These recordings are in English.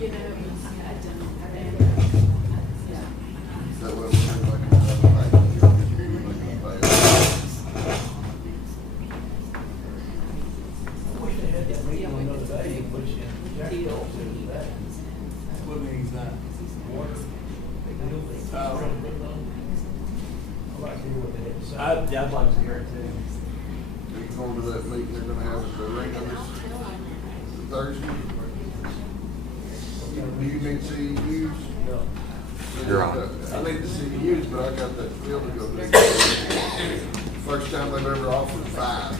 You know, I don't, yeah. That way, we're like, I wish they had that meeting on another day, in which Jack Dole said it was that. What means that? Water. Oh. I'd like to hear what they had to say. I'd like to hear it too. you going to that meeting they're gonna have at the arena this Thursday? Do you need CEUs? No. You're on. I need the CEUs, but I got that bill to go to. First time they've ever offered 5.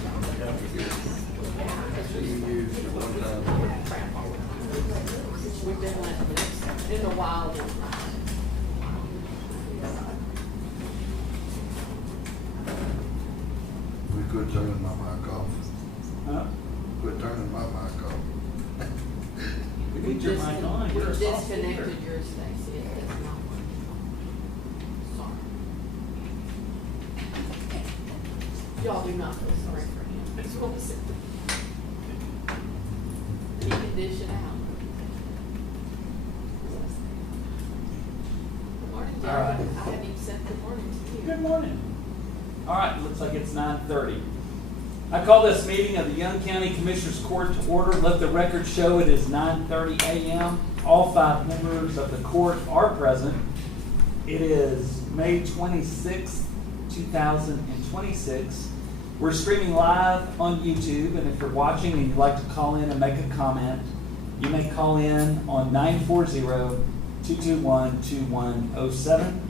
CEUs at one time. We've been like in the wild. We quit turning my mic off. Huh? Quit turning my mic off. We get your mic on. We You're a soft disconnected speaker. yours, Stacy. It does not work. Sorry. Y'all do not feel sorry for him. I just want to say. He can dish it out. Good morning, All Jerry. right. I haven't even said good morning to you. Good morning. All right, looks like it's 9:30. I call this meeting of the Young County Commissioners Court to order. Let the record show it is 9:30 a.m. All 5 members of the court are present. It is May 26th, 2026. We're streaming live on YouTube, and if you're watching and you'd like to call in and make a comment, you may call in on 940-221-2107.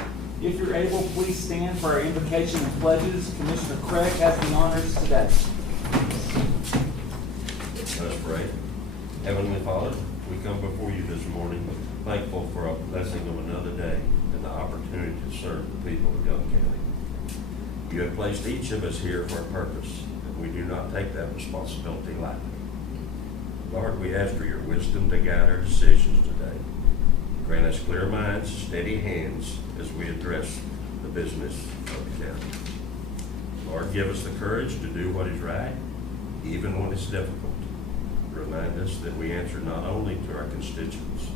If you're able, please stand for our invocation and pledges. Commissioner Craig has the honors today. Let us pray. Heavenly Father, we come before you this morning thankful for a blessing of another day and the opportunity to serve the people of Young County. You have placed each of us here for a purpose, and we do not take that responsibility lightly. Lord, we ask for your wisdom to guide our decisions today. Grant us clear minds, steady hands as we address the business of the county. Lord, give us the courage to do what is right, even when it's difficult. Remind us that we answer not only to our constituents,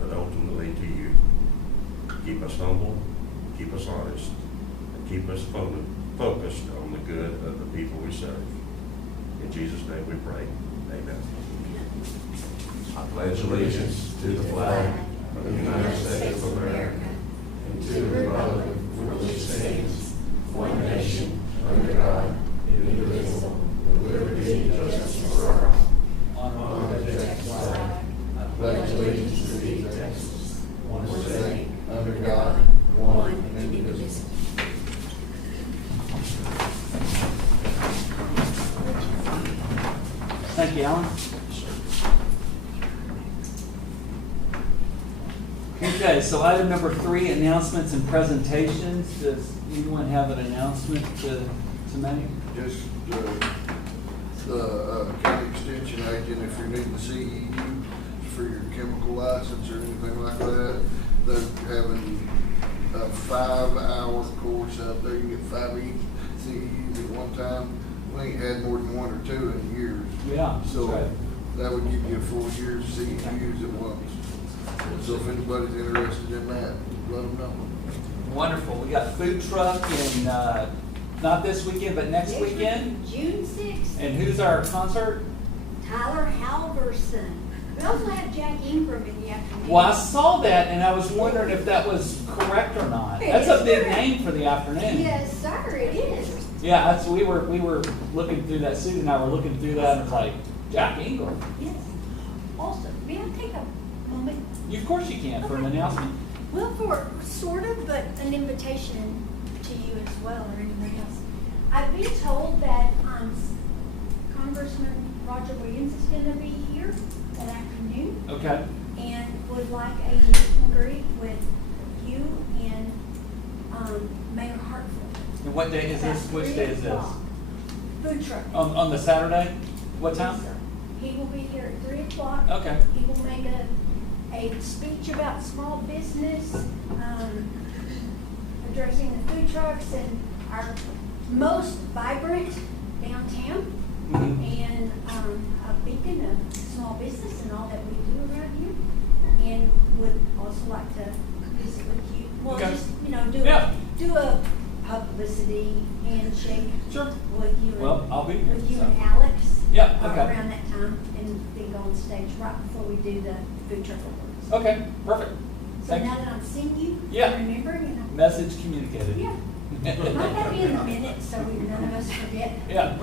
but ultimately to you. Keep us humble, keep us honest, and keep us focused on the good of the people we serve. In Jesus' name we pray. Amen. I pledge allegiance to the flag of the United States of America and to the republic for which it stands, one nation, under God, indivisible, with liberty and justice for all. Honor the Texas flag. I pledge allegiance to thee, Texas, one state, under God, one and indivisible. Thank you, Alan. Okay, so item number 3, announcements and presentations. Does anyone have an announcement to make? Just the county extension agent, if you're needing the CEU for your chemical license or anything like that, they're having a 5-hour course out there. You get 5 CEUs at one time. We ain't had more than 1 or 2 in years. Yeah, that's So right. that would give you a full year's CEUs at once. So if anybody's interested in that, let them know. Wonderful. We got food truck in, not this weekend, but next weekend. June 6th, And who's our concert? Tyler Halverson. We also have Jack Ingram in the afternoon. Well, I saw that and I was wondering if that was correct or not. It That's a is big correct. name for the afternoon. Yes, sir, it is. Yeah, that's, we were looking through that, Sue and I were looking through that and it's like, Jack Ingram. Yes. Also, may I take a moment? Of course you can, for an announcement. Well, for sort of, but an invitation to you as well, or anyone else. I've been told that Congressman Roger Williams is going to be here that afternoon Okay. and would like a meet and greet with you and Mayor Hartford. And what day is this? About Which 3 day is this? o'clock. Food truck. On the Saturday? What time? Yes, sir. He will be here at 3 o'clock. Okay. He will make a speech about small business, addressing the food trucks and our most vibrant downtown, Mhm. and a beacon of small business and all that we do around here. handshake Sure. with you Well, I'll be here, with you so. and Alex. Yeah, okay. Around that time, and then go on stage right before we do the food truck awards. Okay, perfect. So Thank now you. that I'm seeing you, Yeah. I'm remembering, and Message communicated. yeah. Might that be in the minutes, so we none of us forget? Yeah,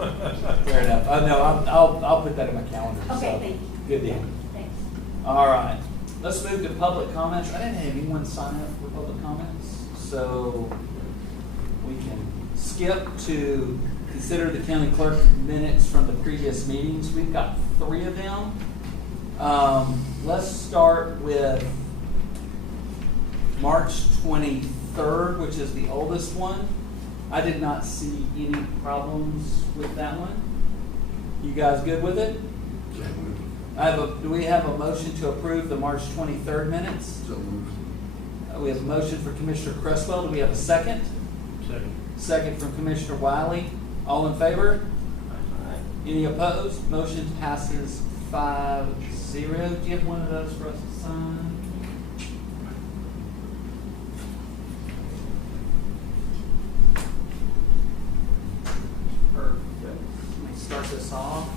fair enough. No, I'll put that in my calendar. Okay, so, thank you. Good deal. Thanks. All right, let's move to public comments. I didn't have anyone sign up for public comments, so we can skip to consider the county clerk minutes from the previous meetings. We've got 3 of them. Let's start with March 23rd, which is the oldest one. I did not see any problems with that one. You guys good with it? Do we have a motion to approve the March 23rd minutes? So moved. We have a motion for Commissioner Cresswell. Do we have a second? Second. Second from Commissioner Wiley. All in favor? Any opposed? Motion passes 5-0. Do you have one of those for us to sign? Perfect. Let me start this off.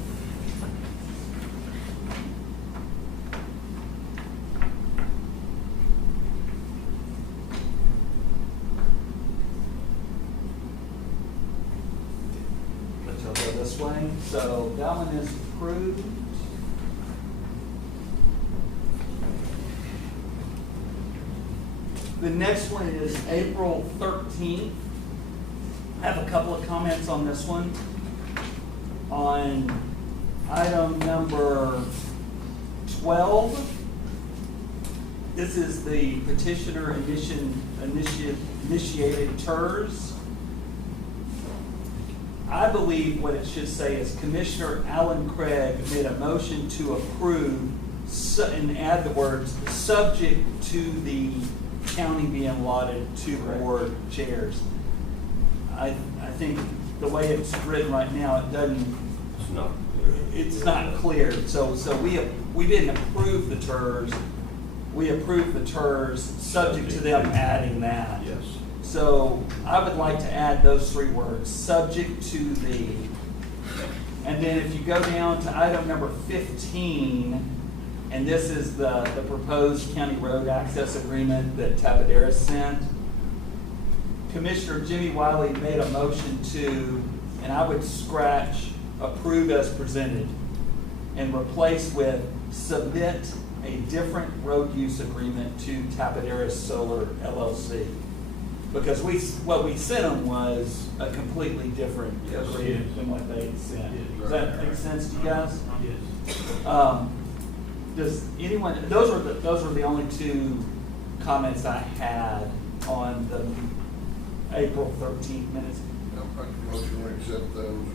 Let's go this way. So that one is approved. The next one is April 13th. I have a couple of comments on this one. On item number 12, this is the petitioner initiated TERS. I believe what it should say is Commissioner Alan Craig made a motion to approve and add the words subject to the county being allotted 2 board chairs. I think the way it's written right now, it doesn't, It's not clear. it's not clear. So we didn't approve the TERS. We approved the TERS subject to them adding that. Yes. So I would like to add those 3 words, subject to the, and then if you go down to item number 15, and this is the proposed county road access agreement that Tabaderas sent. Commissioner Jimmy Wiley made a motion to, and I would scratch approve as presented and replace with submit a different road use agreement to Tabaderas Solar LLC. Because what we sent them was a completely different Yes. agreement than what they sent. Yes. Does that make sense to you guys? Yes. Does anyone, those were the only 2 comments I had on the April 13th minutes. I'll make a motion to accept those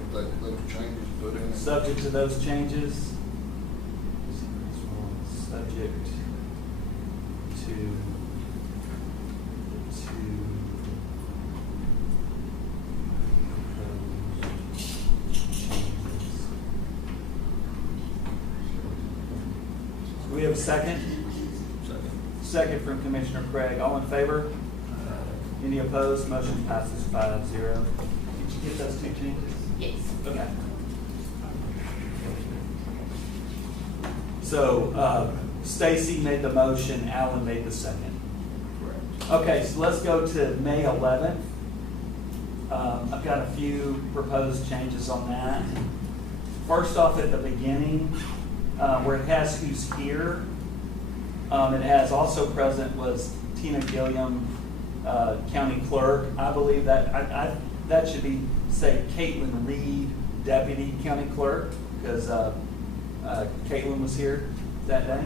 changes put in. Subject to those changes. Subject to the 2 proposed changes. Do we have a second? Second. Second from Commissioner Craig. All in favor? Any opposed? Motion passes 5-0. Did you get those 2 changes? Yes. Okay. So, Stacy made the motion, Alan made the second. Correct. Okay, so let's go to May 11th. I've got a few proposed changes on that. First off, at the beginning, where it has who's here, it has also present was Tina Gilliam, county clerk. I believe that, that should be, say, Caitlin Reed, deputy county clerk, because Caitlin was here that day.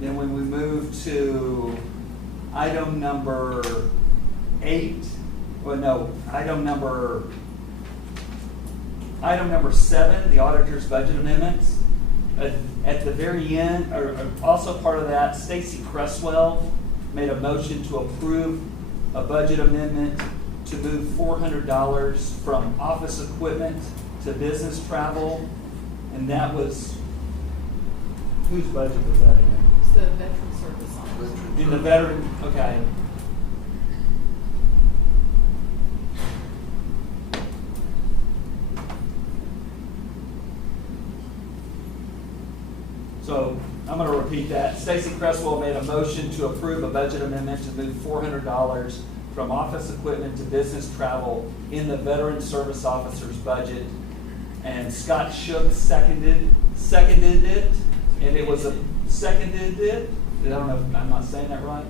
Then when we move to item number 8, well, no, item number 7, the auditor's budget amendments. At the very end, or also part of that, Stacy Cresswell made a motion to approve a budget amendment to move $400 from office equipment to business travel, and that was, whose budget was that in? It's the veteran service on it. In the veteran, okay. So I'm gonna repeat that. Stacy Cresswell made a motion to approve a budget amendment to move $400 from office equipment to business travel in the Veteran Service Officer's budget. And Scott Shook seconded it, and it was seconded it. I don't know if I'm not saying that right.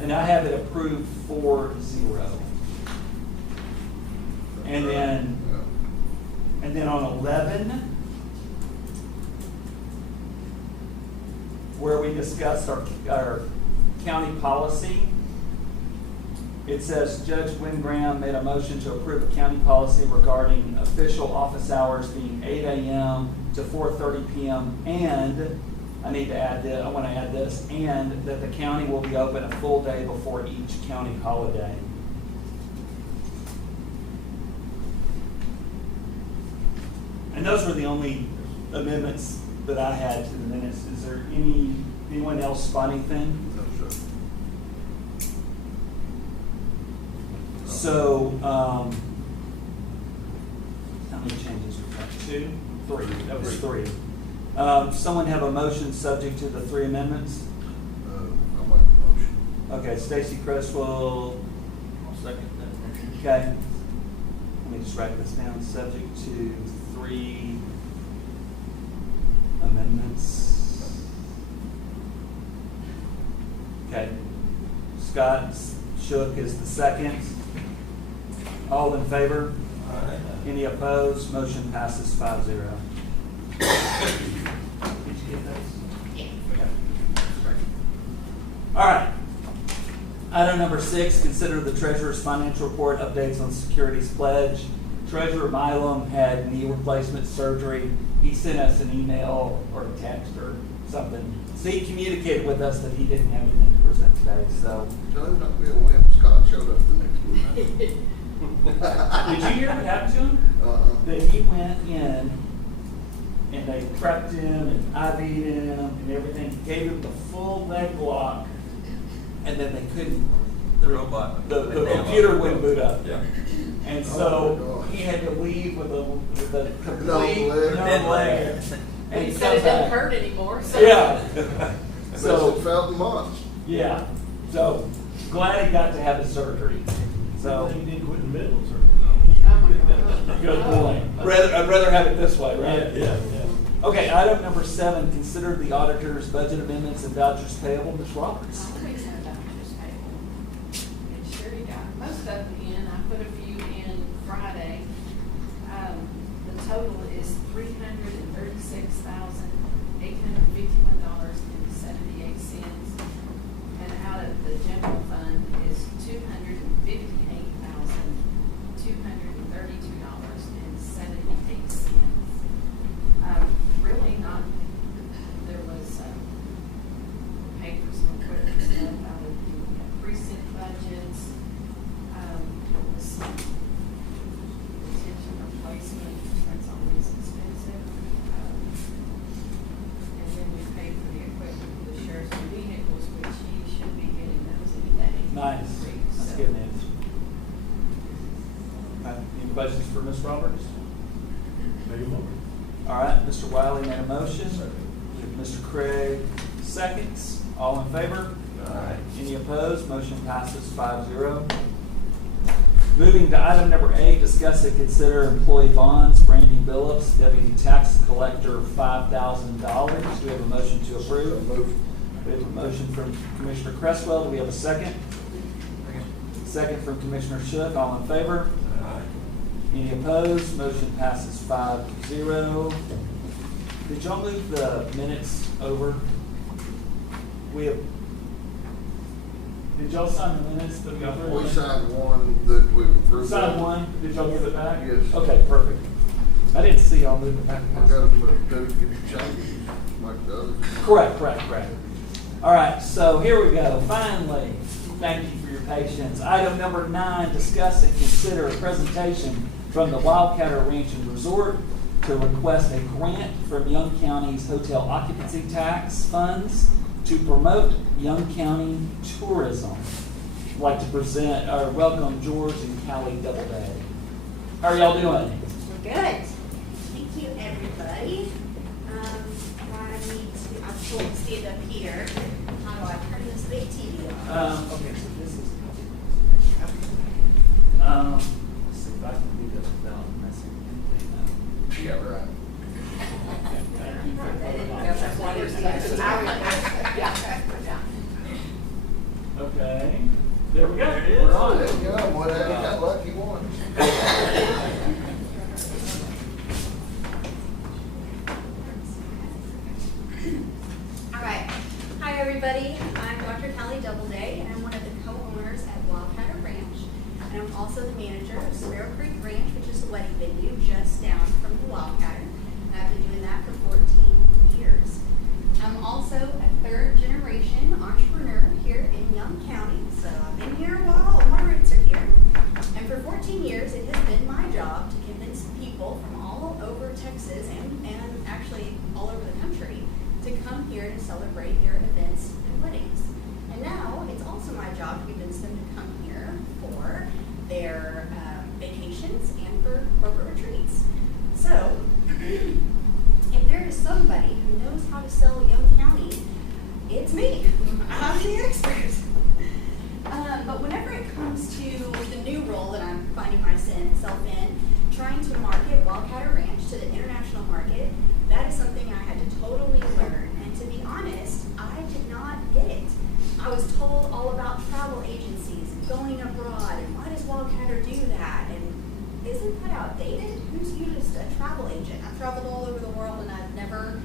And I have it approved 4-0. And then on 11, where we discussed our county policy, it says Judge Wingram made a motion to approve a county policy regarding official office hours being 8 a.m. to 4:30 p.m. and I want to add this, and that the county will be open a full day before each county holiday. And those were the only amendments that I had to the minutes. Is there anyone else spot anything? No, sir. So, how many changes we got? 2? 3. That was 3. Someone have a motion subject to the 3 amendments? I'll make the motion. Okay, Stacy Cresswell. I'll second that motion. Okay. Let me just write this down. Subject to 3 amendments. Okay. Scott Shook is the second. All in favor? Aye. Any opposed? Motion passes 5-0. Did you get those? Okay. All right. Item number 6, consider the treasurer's financial report updates on securities pledge. Treasurer Milam had knee replacement surgery. He sent us an email or a text or something. So he communicated with us that he didn't have anything to present today. So Tell him not to be a wimp. Scott showed up the next week. did you hear what happened to him? That he went in and they prepped him and IV'd him and everything, gave him the full leg lock, and then they couldn't. The robot. The computer wouldn't boot up. Yeah. And Oh, so my gosh. he had to leave with a complete No leg. no leg. And He he said it comes didn't back. hurt anymore, so. Yeah. So So, it felt months. yeah. So glad he got to have his surgery. So You didn't quit in the middle, sir. Oh, my God. good point. I'd rather have it this way, right? Yeah. Okay, item number 7, consider the auditor's budget amendments and vouchers payable. Ms. Roberts. I'll take some vouchers payable. And sure you got most of them in. I put a few in Friday. The total is $336,851.78. And out of the general fund is $258,232.78. Really not, there was, paid for some equipment stuff out of the precinct budgets. There was some detention replacement, that's always expensive. And then we paid for the equipment for the sheriff's vehicles, which he should be getting those any day. Nice. That's So- good news. Okay, any questions for Ms. Roberts? Make a motion. All right, Mr. Wiley made a motion. Mr. Craig seconds. All in favor? Aye. Any opposed? Motion passes 5-0. Moving to item number 8, discuss and consider employee bonds. Brandy Billups, Deputy Tax Collector, $5,000. Do we have a motion to So approve? moved. We have a motion from Commissioner Cresswell. Do we have a second? Second from Commissioner Shook. All in favor? Aye. Any opposed? Motion passes 5-0. Did y'all move the minutes over? Did y'all sign the minutes that we approved? We signed one that we approved. Signed one? Did y'all move it back? Yes. Okay, perfect. I didn't see y'all move it back. I gotta put it, get it changed like the others. Correct. All right, so here we go. Finally, thank you for your patience. Item number 9, discuss and consider a presentation from the Wildcatter Ranch and Resort to request a grant from Young County's hotel occupancy tax funds to promote Young County tourism. I'd like to present or welcome George and Callie Doubleday. How are y'all doing? We're good. Thank you, everybody. Glad I meet here. How do I turn this big TV on? Okay, so this is. Let's see if I can do this without messing anything up. Yeah, right. Okay, there we go. There it is. We're on. There you go, boy, that you got lucky one. All right. Hi, everybody. I'm Dr. Callie Doubleday, and I'm one of the co-owners at Wildcatter Ranch. And I'm also the manager of Sparrow Creek Ranch, which is the wedding venue just down from the Wildcatter. And I've been doing that for 14 years. I'm also a third-generation entrepreneur here in Young County, so I've been here a while. All my roots are here. And for 14 years, it has been my job to convince people from all over Texas and actually all over the country to come here to celebrate their events and weddings. And now it's also my job to convince them to come here for their vacations and for corporate retreats. So, if there is somebody who knows how to sell Young County, it's me. I'm the expert. But whenever it comes to the new role that I'm finding myself in, trying to market Wildcatter Ranch to the international market, that is something I had to totally learn. And to be honest, I did not get it. I was told all about travel agencies and going abroad, and why does Wildcatter do that? And isn't that outdated? Who's used a travel agent? I've traveled all over the world and I've never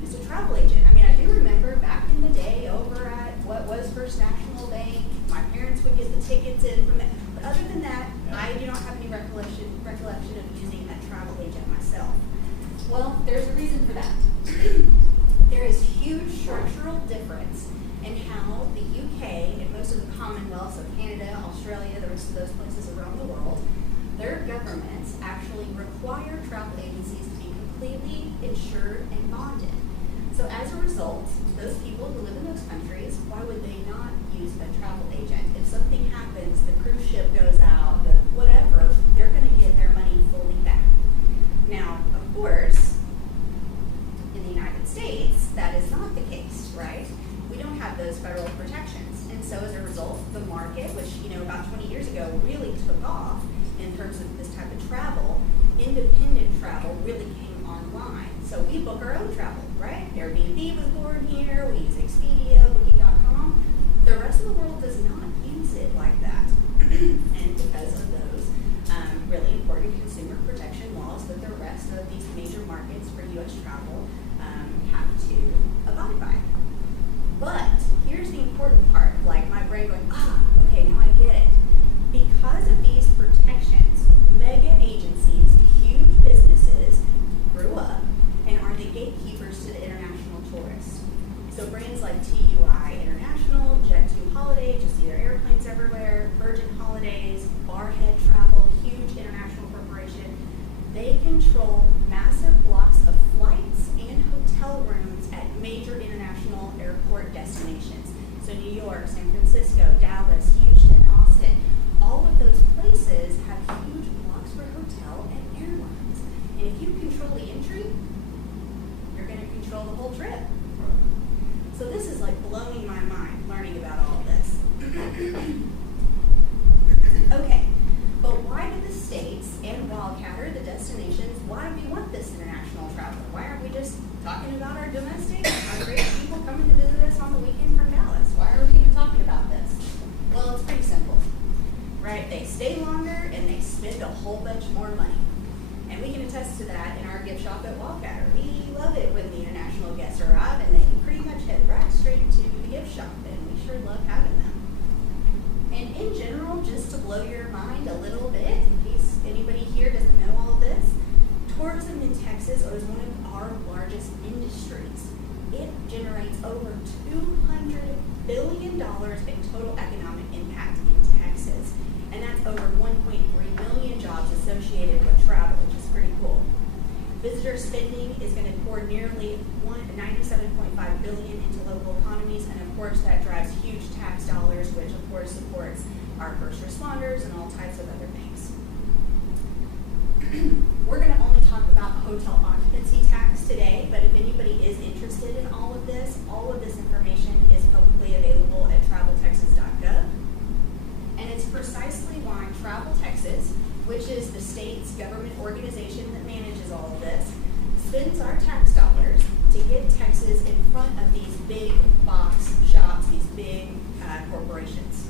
used a travel agent. I mean, I do remember back in the day over at what was First National Bank, my parents would get the tickets in from it. But other than that, I do not have any recollection of using a travel agent myself. Well, there's a reason for that. There is huge structural difference in how the UK and most of the Commonwealths of Canada, Australia, the rest of those places around the world, their governments actually require travel agencies to be completely insured and bonded. So as a result, those people who live in those countries, why would they not use a travel agent? If something happens, the cruise ship goes out, the whatever, they're going to get their money fully back. Now, of course, in the United States, that is not the case, right? We don't have those federal protections. And so as a result, the market, which, about 20 years ago really took off in terms of this type of travel, independent travel really came online. So we book our own travel, right? Airbnb was born here, we use Expedia, Booking.com. The rest of the world does not use it like that. And because of those really important consumer protection laws that the rest of these major markets for U.S. travel have to abide by. But here's the important part, like my brain going, okay, now I get it. Because of these protections, mega agencies, huge businesses grew up and are the gatekeepers to the international tourists. So brands like TUI International, Jet2 Holidays, you see their airplanes everywhere, Virgin Holidays, Barhead Travel, huge international corporation, they control massive blocks of flights and hotel rooms at major international airport destinations. So New York, San Francisco, Dallas, Houston, Austin, all of those places have huge blocks for hotel and airlines. And if you control the entry, you're going to control the whole trip. So this is like blowing my mind, learning about all of this. Okay, but why do the states and Wildcatter, the destinations, why do we want this international travel? Why aren't we just talking about our domestic, our great people coming to visit us on the weekend from Dallas? Why are we even talking about this? Well, it's pretty simple, right? They stay longer and they spend a whole bunch more money. And we can attest to that in our gift shop at Wildcatter. We love it when the international guests arrive and they can pretty much head right straight to the gift shop, and we sure love having them. And in general, just to blow your mind a little bit, in case anybody here doesn't know all of this, tourism in Texas is one of our largest industries. It generates over $200 billion in total economic impact in Texas. And that's over 1.3 million jobs associated with travel, which is pretty cool. Visitor spending is going to pour nearly $97.5 billion into local economies, and of course that drives huge tax dollars, which of course supports our first responders and all types of other things. We're going to only talk about hotel occupancy tax today, but if anybody is interested in all of this information front of these big box shops, these big corporations.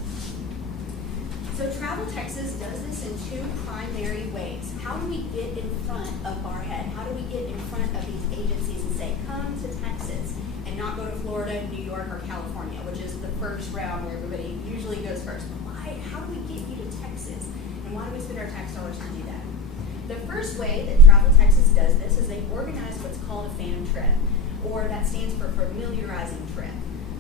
So Travel Texas does this in two primary ways. How do we get in front of Barhead? How do we get in front of these agencies and say, come to Texas, and not go to Florida, New York, or California, which is the first round where everybody usually goes first. But why? How do we get you to Texas? And why do we spend our tax dollars to do that? The first way that Travel Texas does this is they organize what's called a FAM trip, or that stands for familiarizing trip.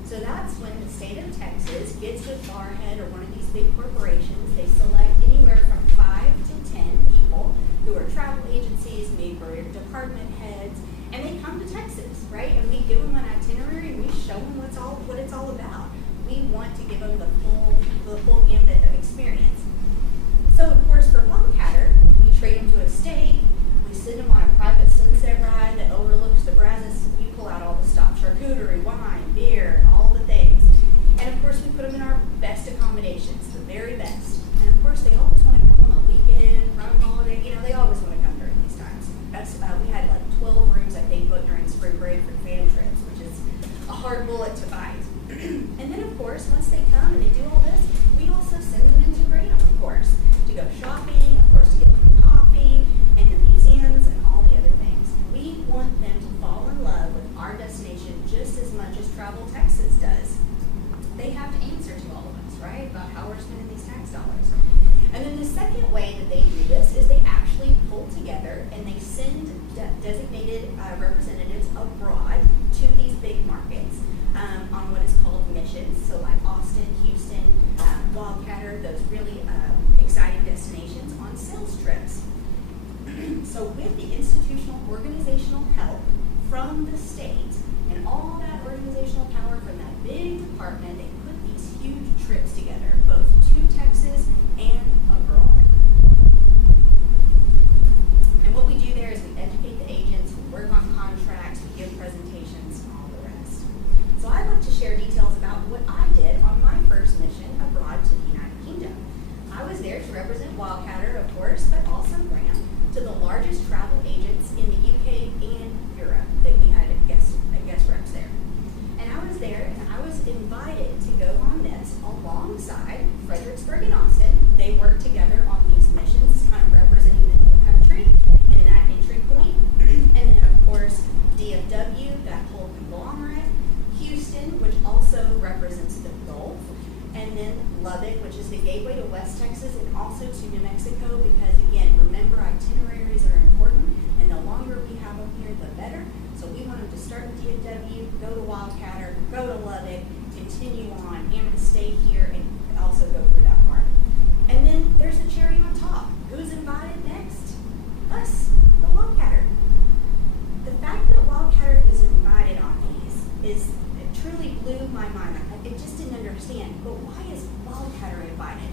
So that's when the state of Texas gets with Barhead or one of these big corporations. They select anywhere from 5 to 10 people who are travel agencies, maybe department heads, and they come to Texas, right? And we give them an itinerary and we show them what it's all about. We want to give them the full gamut of experience. So of course for Wildcatter, we treat them to a steak. We send them on a private sunset ride that overlooks the Brazos. You pull out all the stops, charcuterie, wine, beer, all the things. And of course we put them in our best accommodations, the very best. And of course they always want to come on the weekend, run a holiday, they always want to come during these times. That's we had like 12 rooms I think booked during spring break for fan trips, which is a hard bullet to bite. And then of course once they come and they do all this, we also send them into Graham, of course, to go shopping, of course to get them coffee and the museums and all the other things. We want them to fall in love with our destination just as much as Travel Texas does. They have to answer to all of us, right, about how we're spending these tax dollars. And then the second way that they do this is they actually pull together and they send designated representatives abroad to these big markets on what is called missions. So like Austin, Houston, Wildcatter, those really exciting destinations on sales trips. So with the institutional organizational help from the state and all that organizational power from that big department, they put these huge trips together, both to Texas and abroad. And what we do there is we educate the agents, we work on contracts, we give presentations, and all the rest. So I'd like to share details about what I did on my first mission abroad to the United Kingdom. I was there to represent Wildcatter, of course, but also Graham, to the largest travel agents in the UK and Europe that we had guest reps there. And I was there and I was invited to go on this alongside Fredericksburg and Austin. They work together on these missions, kind of representing the country in that entry point. And then of course, DFW, that whole conglomerate, Houston, which also represents the Gulf, and then Lubbock, which is the gateway to West Texas and also to New Mexico, because again, remember itineraries are important, and the longer we have them here, the better. So we want them to start in DFW, go to Wildcatter, go to Lubbock, continue on, and stay here and also go through that part. And then there's the cherry on top. Who's invited next? Us, the Wildcatter. The fact that Wildcatter is invited on these it truly blew my mind. I just didn't understand, but why is Wildcatter invited?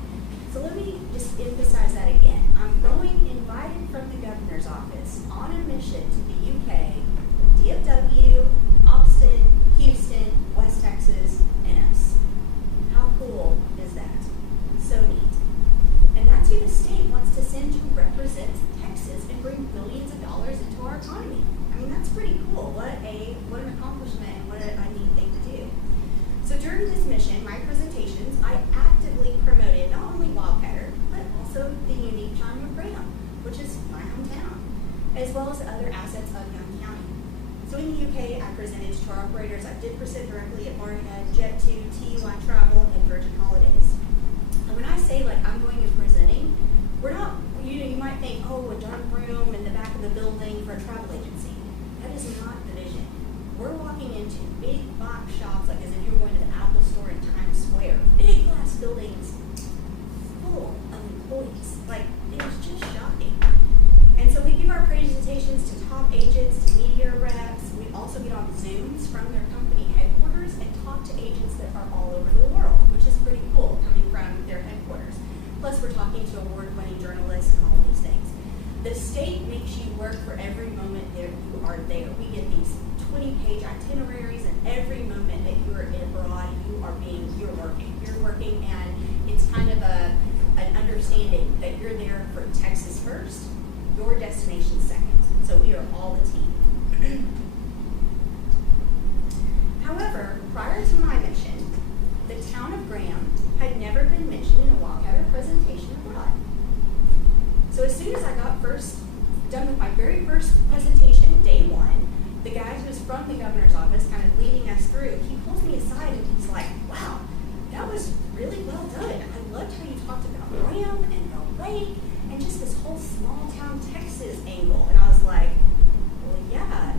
So let me just emphasize that again. I'm going invited from the governor's office on a mission to the UK, DFW, Austin, Houston, West Texas, and us. How cool is that? So neat. And that's who the state wants to send to represent Texas and bring billions of dollars into our economy. I mean, that's pretty cool. What an accomplishment and what a neat thing to do. So during this mission, my presentations, I actively promoted not only Wildcatter, but also the unique charm of Graham, which is my hometown, as well as other assets of Young County. So in the UK, I presented to our operators. I did present directly at Barhead, Jet2, TUI Travel, and Virgin Holidays. And when I say like I'm going and presenting, we're not, you might think, oh, a dark room in the back of the building for a travel agency. That is not the vision. We're walking into big box shops, like as if you're going to the Apple store in Times Square. Big glass buildings full of employees. Like, it was just shocking. And so we give our presentations to top agents, to media reps. We also get on Zooms from their company headquarters and talk to agents that are all over the world, which is pretty cool coming from their headquarters. Plus, we're talking to award-winning journalists and all these things. The state makes you work for every moment that you are there. We get these 20-page itineraries, and every moment that you are abroad, you're working, and it's kind of an understanding that you're there for Texas first, your destination second. So we are all a team. Graham had never been mentioned in a Wildcatter presentation abroad. So as soon as I got done with my very first presentation, day one, the guy who was from the governor's office kind of leading us through, he pulls me aside and he's like, wow, that was really well done. I loved how you talked about Graham and the lake and just this whole small town Texas angle. And I was like, well, yeah,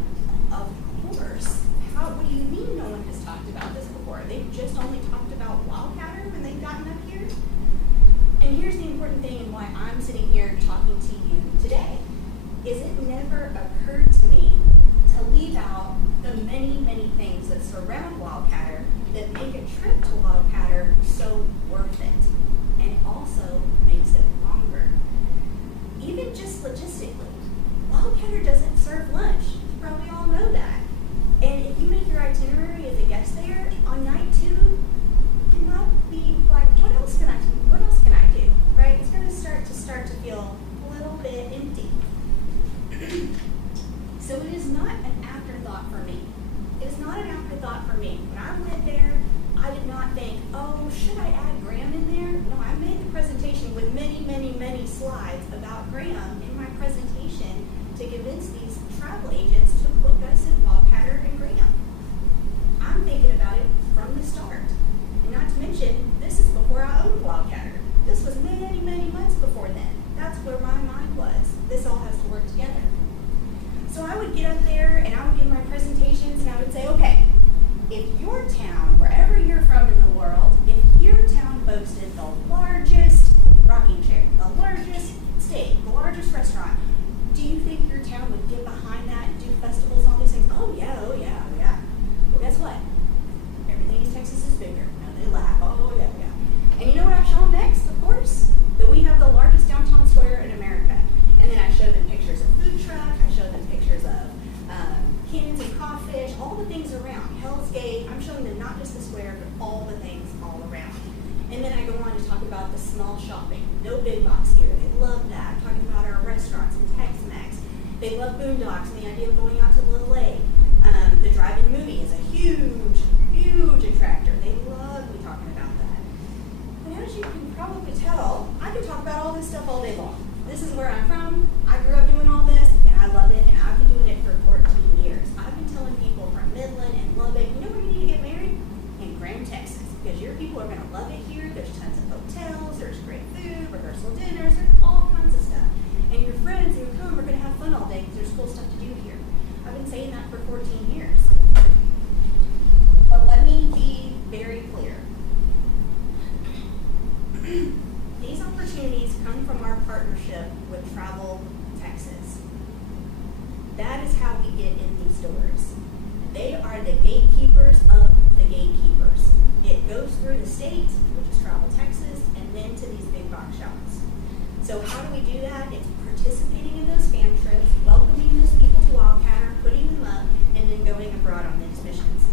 of course. What do you mean no one has talked about this before? They've just only talked about Wildcatter when they've gotten up here? And here's the important thing and why I'm sitting here talking to you today, is it never occurred to me to leave out the many, many things that surround Wildcatter that make a trip to Wildcatter so worth it, and also makes it longer. Even just logistically, Wildcatter doesn't serve lunch. You probably all know that. And if you make your itinerary as a guest there, on night 2, you might be like, what else can I do? What else can I do? Right? It's going to start to feel a little bit empty. So it is not an afterthought for me. It is not an afterthought for me. When I went there, I did not think, oh, should I add Graham in there? No, I made the presentation with many, many, many slides about Graham in my presentation to convince these travel agents to book us in Wildcatter and Graham. I'm thinking about it from the start. And not to mention, this is before I owned Wildcatter. This was many, many months before then. That's where my mind was. This all has to work together. So I would get up there and I would give my presentations and I would say, okay, if your town, wherever you're from in the world, if your town boasted the largest rocking chair, the largest steak, the largest restaurant, do you think your town would get behind that and do festivals and all these things? Oh yeah, oh yeah, oh yeah. Well, guess what? Everything in Texas is bigger. Now they laugh. Oh yeah, yeah. And you know what I show them next? Of course, that we have the largest downtown square in America. And then I show them pictures of food truck. I show them pictures of cannons and crawfish, all the things around. Hell's Gate. I'm showing them not just the square, but all the things all around. And then I go on to talk about the small shopping. No big box here. They love that. I'm talking about our restaurants and Tex-Mex. They love Boondocks and the idea of going out to the lake. The drive-in movie is a huge, huge attractor. They love me talking about that. But as you can probably tell, I can talk about all this stuff all day long. This is where I'm from. I grew up doing all this, and I love it, and I've been doing it for 14 years. I've been telling people from Midland and Lubbock, you know where you need to get married? In Graham, Texas, because your people are going to love it here. There's tons of hotels, there's great food, rehearsal dinners, there's all kinds of stuff. And your friends who come are going to have fun all day because there's cool stuff to do here. I've been saying that for 14 years. But let me be very clear. These opportunities come from our partnership with Travel Texas. That is how we get in these doors. They are the gatekeepers of the gatekeepers. It goes through the state, which is Travel Texas, and then to these big box shops. So how do we do that? It's participating in those fam trips, welcoming those people to Wildcatter, putting them up, and then going abroad on these missions.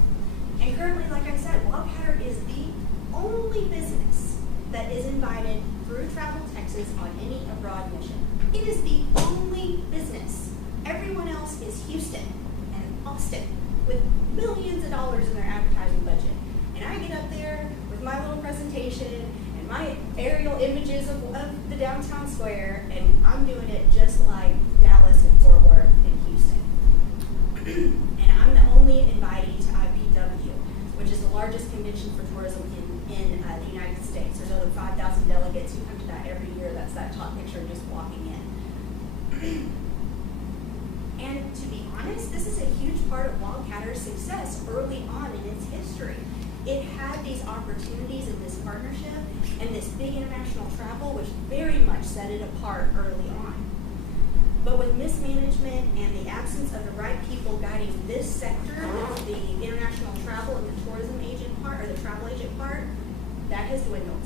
And currently, like I said, Wildcatter is the only business that is invited through Travel Texas on any abroad mission. It is the only business. Everyone else is Houston and Austin with millions of dollars in their advertising budget. And I get up there with my little presentation and my aerial images of the downtown square, and I'm doing it just like Dallas and Fort Worth and Houston. And I'm the only invitee to IPW, which is the largest convention for tourism in the United States. There's over 5,000 delegates who come to that every year. That's that top picture just walking in. And to be honest, this is a huge part of Wildcatter's success early on in its history. It had these opportunities in this partnership and this big international travel, which very much set it apart early on. But with mismanagement and the absence of the right people guiding this sector, the international travel and the tourism agent part, or the travel agent part, that has dwindled.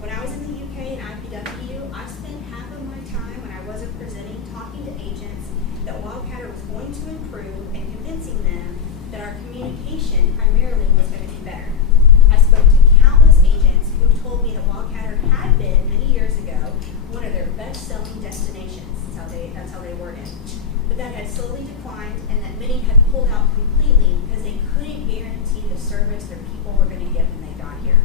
When I was in the UK and IPW, I spent half of my time when I wasn't presenting talking to agents that Wildcatter was going to improve and convincing them that our communication primarily was going to be better. I spoke to countless agents who told me that Wildcatter had been, many years ago, one of their best-selling destinations. That's how they worded it. But that had slowly declined, and that many had pulled out completely because they couldn't guarantee the service their people were going to get when they got here.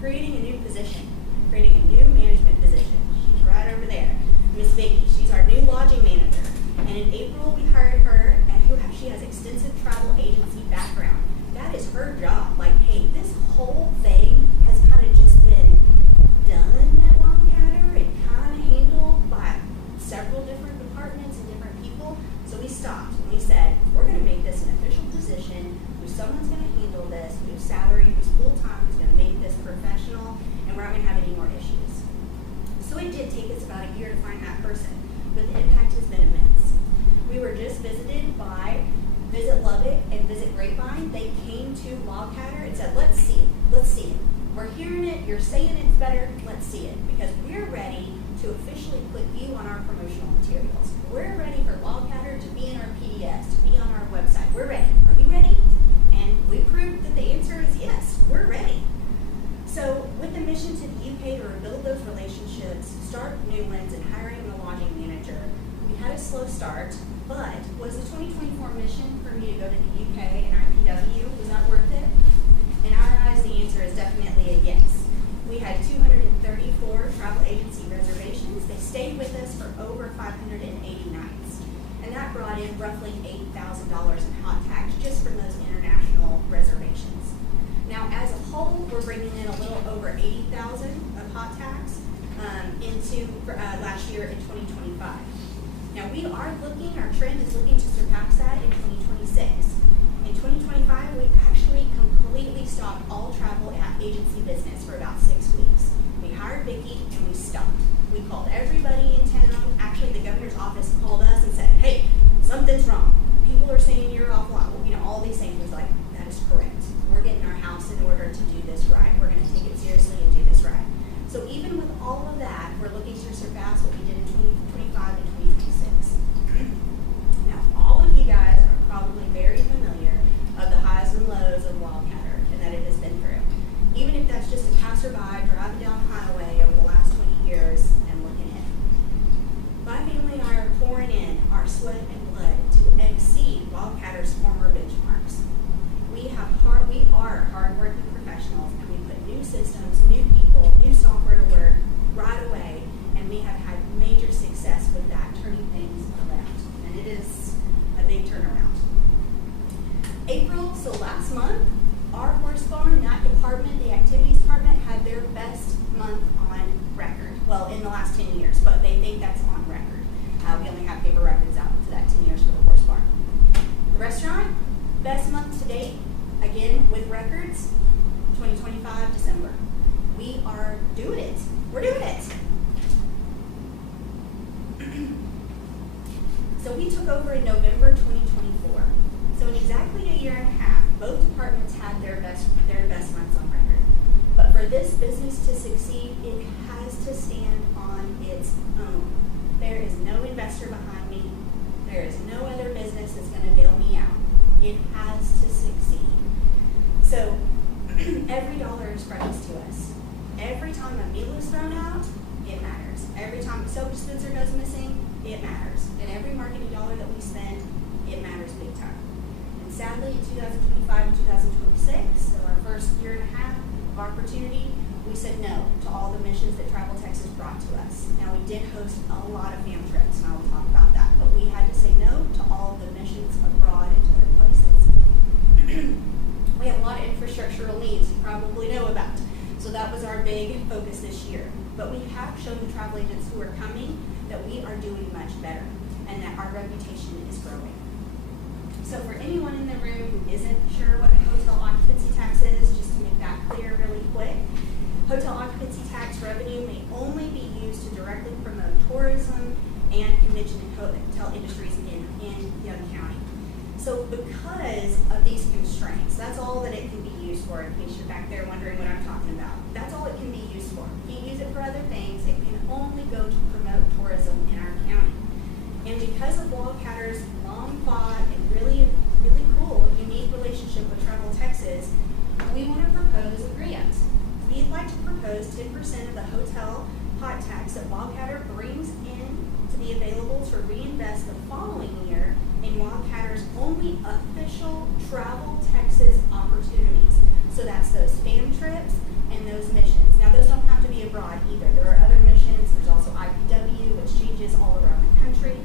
creating a new position, creating a new management position. She's right over there. Miss Vicky, she's our new lodging manager. And in April, we hired her, and she has extensive travel agency background. That is her job. Like, hey, this whole thing has kind of just been done at Wildcatter and kind of handled by several different departments and different people. So we stopped and we said, we're going to make this an official position, who's someone's going to handle this, who's salary, who's full-time, who's going to make this professional, and we're not going to have any more issues. So it did take us about a year to find that person, but the impact has been immense. We were just visited by Visit Lubbock and Visit Grapevine. They came to Wildcatter and said, let's see it, let's see it. We're hearing it, you're saying it's better, let's see it. Because we're ready to officially put you on our promotional materials. We're ready for Wildcatter to be in our PDFs, to be on our website. We're ready. Are you ready? And we proved that the answer is yes, we're ready. So with the mission to the UK to rebuild those relationships, start new ones, and hiring a lodging manager, we had a slow start, but was the 2024 mission for me to go to the UK and IPW, was that worth it? In our eyes, the answer is definitely a yes. We had 234 travel agency reservations. They stayed with us for over 580 nights. And that brought in roughly $8,000 in hot tax just from those international reservations. Now, as a whole, we're bringing in a little over $80,000 of hot tax into last year in 2025. Now, we are looking, our trend is looking to surpass that in 2026. In 2025, we actually completely stopped all travel agency business for about 6 weeks. We hired Vicki and we stopped. We called everybody in town. Actually, the governor's office called us and said, hey, something's wrong. People are saying you're offline. You know, all these things. We was like, that is correct. We're getting our house in order to do this right. We're going to take it seriously and do this right. So even with all of that, we're looking to surpass what we did in 2025 and 2026. Now, all of you guys are probably very familiar of the highs and lows of Wildcatter and that it has been through. Even if that's just a passerby driving down the highway over the last 20 years and looking in. My family and I are pouring in our sweat and blood to exceed Wildcatter's former benchmarks. We are hardworking professionals, and we put new systems, new people, new software to work right away, and we have had major success with that, turning things around. And it is a big turnaround. April, so last month, our horse farm, that department, the activities department, had their best month on record. Well, in the last 10 years, but they think that's on record. We only have paper records out to that 10 years for the horse farm. The restaurant, best month to date, again, with records, 2025, December. We are doing it. We're doing it. So we took over in November 2024. So in exactly a year and a half, both departments had their best months on record. But for this business to succeed, it has to stand on its own. There is no investor behind me. There is no other business that's going to bail me out. It has to succeed. So every dollar is precious to us. Every time a meal is thrown out, it matters. Every time a soap dispenser goes missing, it matters. And every marketing dollar that we spend, it matters big time. And sadly, in 2025 and 2026, so our first year and a half of opportunity, we said no to all the missions that Travel Texas brought to us. Now, we did host a lot of fam trips, and I will talk about that, but we had to say no to all of the missions abroad and to other places. We have a lot of infrastructural needs you probably know about. So that was our big focus this year. But we have shown the travel agents who are coming that we are doing much better and that our reputation is growing. So for anyone in the room who isn't sure what hotel occupancy tax is, just to make that clear really quick, hotel occupancy tax revenue may only be used to directly promote tourism and convention and hotel industries in Young County. So because of these constraints, that's all that it can be used for, in case you're back there wondering what I'm talking about. That's all it can be used for. You can't use it for other things. It can only go to promote tourism in our county. And because of Wildcatter's long fought and really, really cool, unique relationship with Travel Texas, we want to propose a grant. We'd like to propose 10% of the hotel hot tax that Wildcatter brings in to be available to reinvest the following year in Wildcatter's only official Travel Texas opportunities. So that's those fam trips, and those missions. Now, those don't have to be abroad either. There are other missions. There's also IPW, which changes all around the country.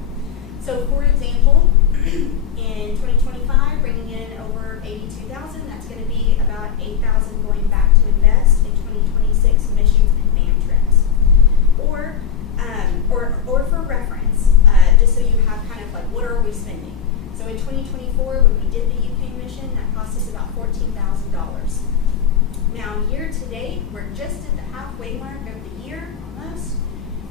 So, for example, in 2025, bringing in over 82,000, that's going to be about 8,000 going back to invest in 2026 missions and band trips. Or for reference, just so you have kind of like, what are we spending? So in 2024, when we did the UK mission, that cost us about $14,000. Now, year to date, we're just at the halfway mark of the year, almost,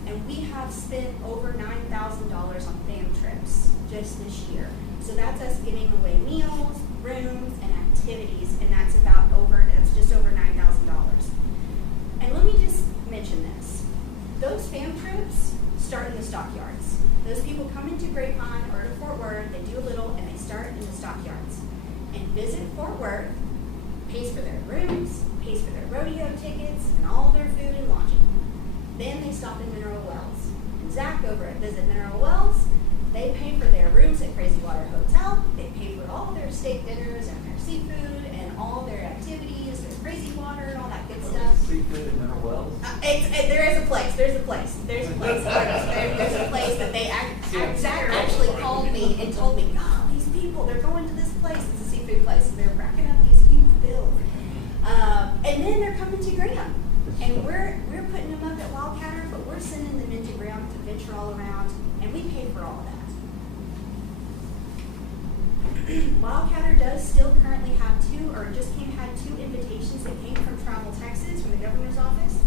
and we have spent over $9,000 on fam trips just this year. So that's us giving away meals, rooms, and activities, and that's just over $9,000. And let me just mention this. Those fam trips start in the stockyards. Those people come into Grapevine or to Fort Worth, they do a little, and they start in the stockyards. And Visit Fort Worth pays for their rooms, pays for their rodeo tickets, and all their food and lodging. Then they stop in Mineral Wells. And Zach over at Visit Mineral Wells, they pay for their rooms at Crazy Water Hotel, they pay for all their steak dinners and their seafood and all their activities, their Crazy Water and all that good stuff. Seafood in Mineral Wells? There is a place. There's a place that they Zach actually called me and told me, oh, these people, they're going to this place. It's a seafood place. And they're racking up these huge bills. And then they're coming to Graham. And we're putting them up at Wildcatter, but we're sending them into Graham to venture all around, and we pay for all of that. Wildcatter does still currently have had two invitations that came from Travel Texas, from the governor's office.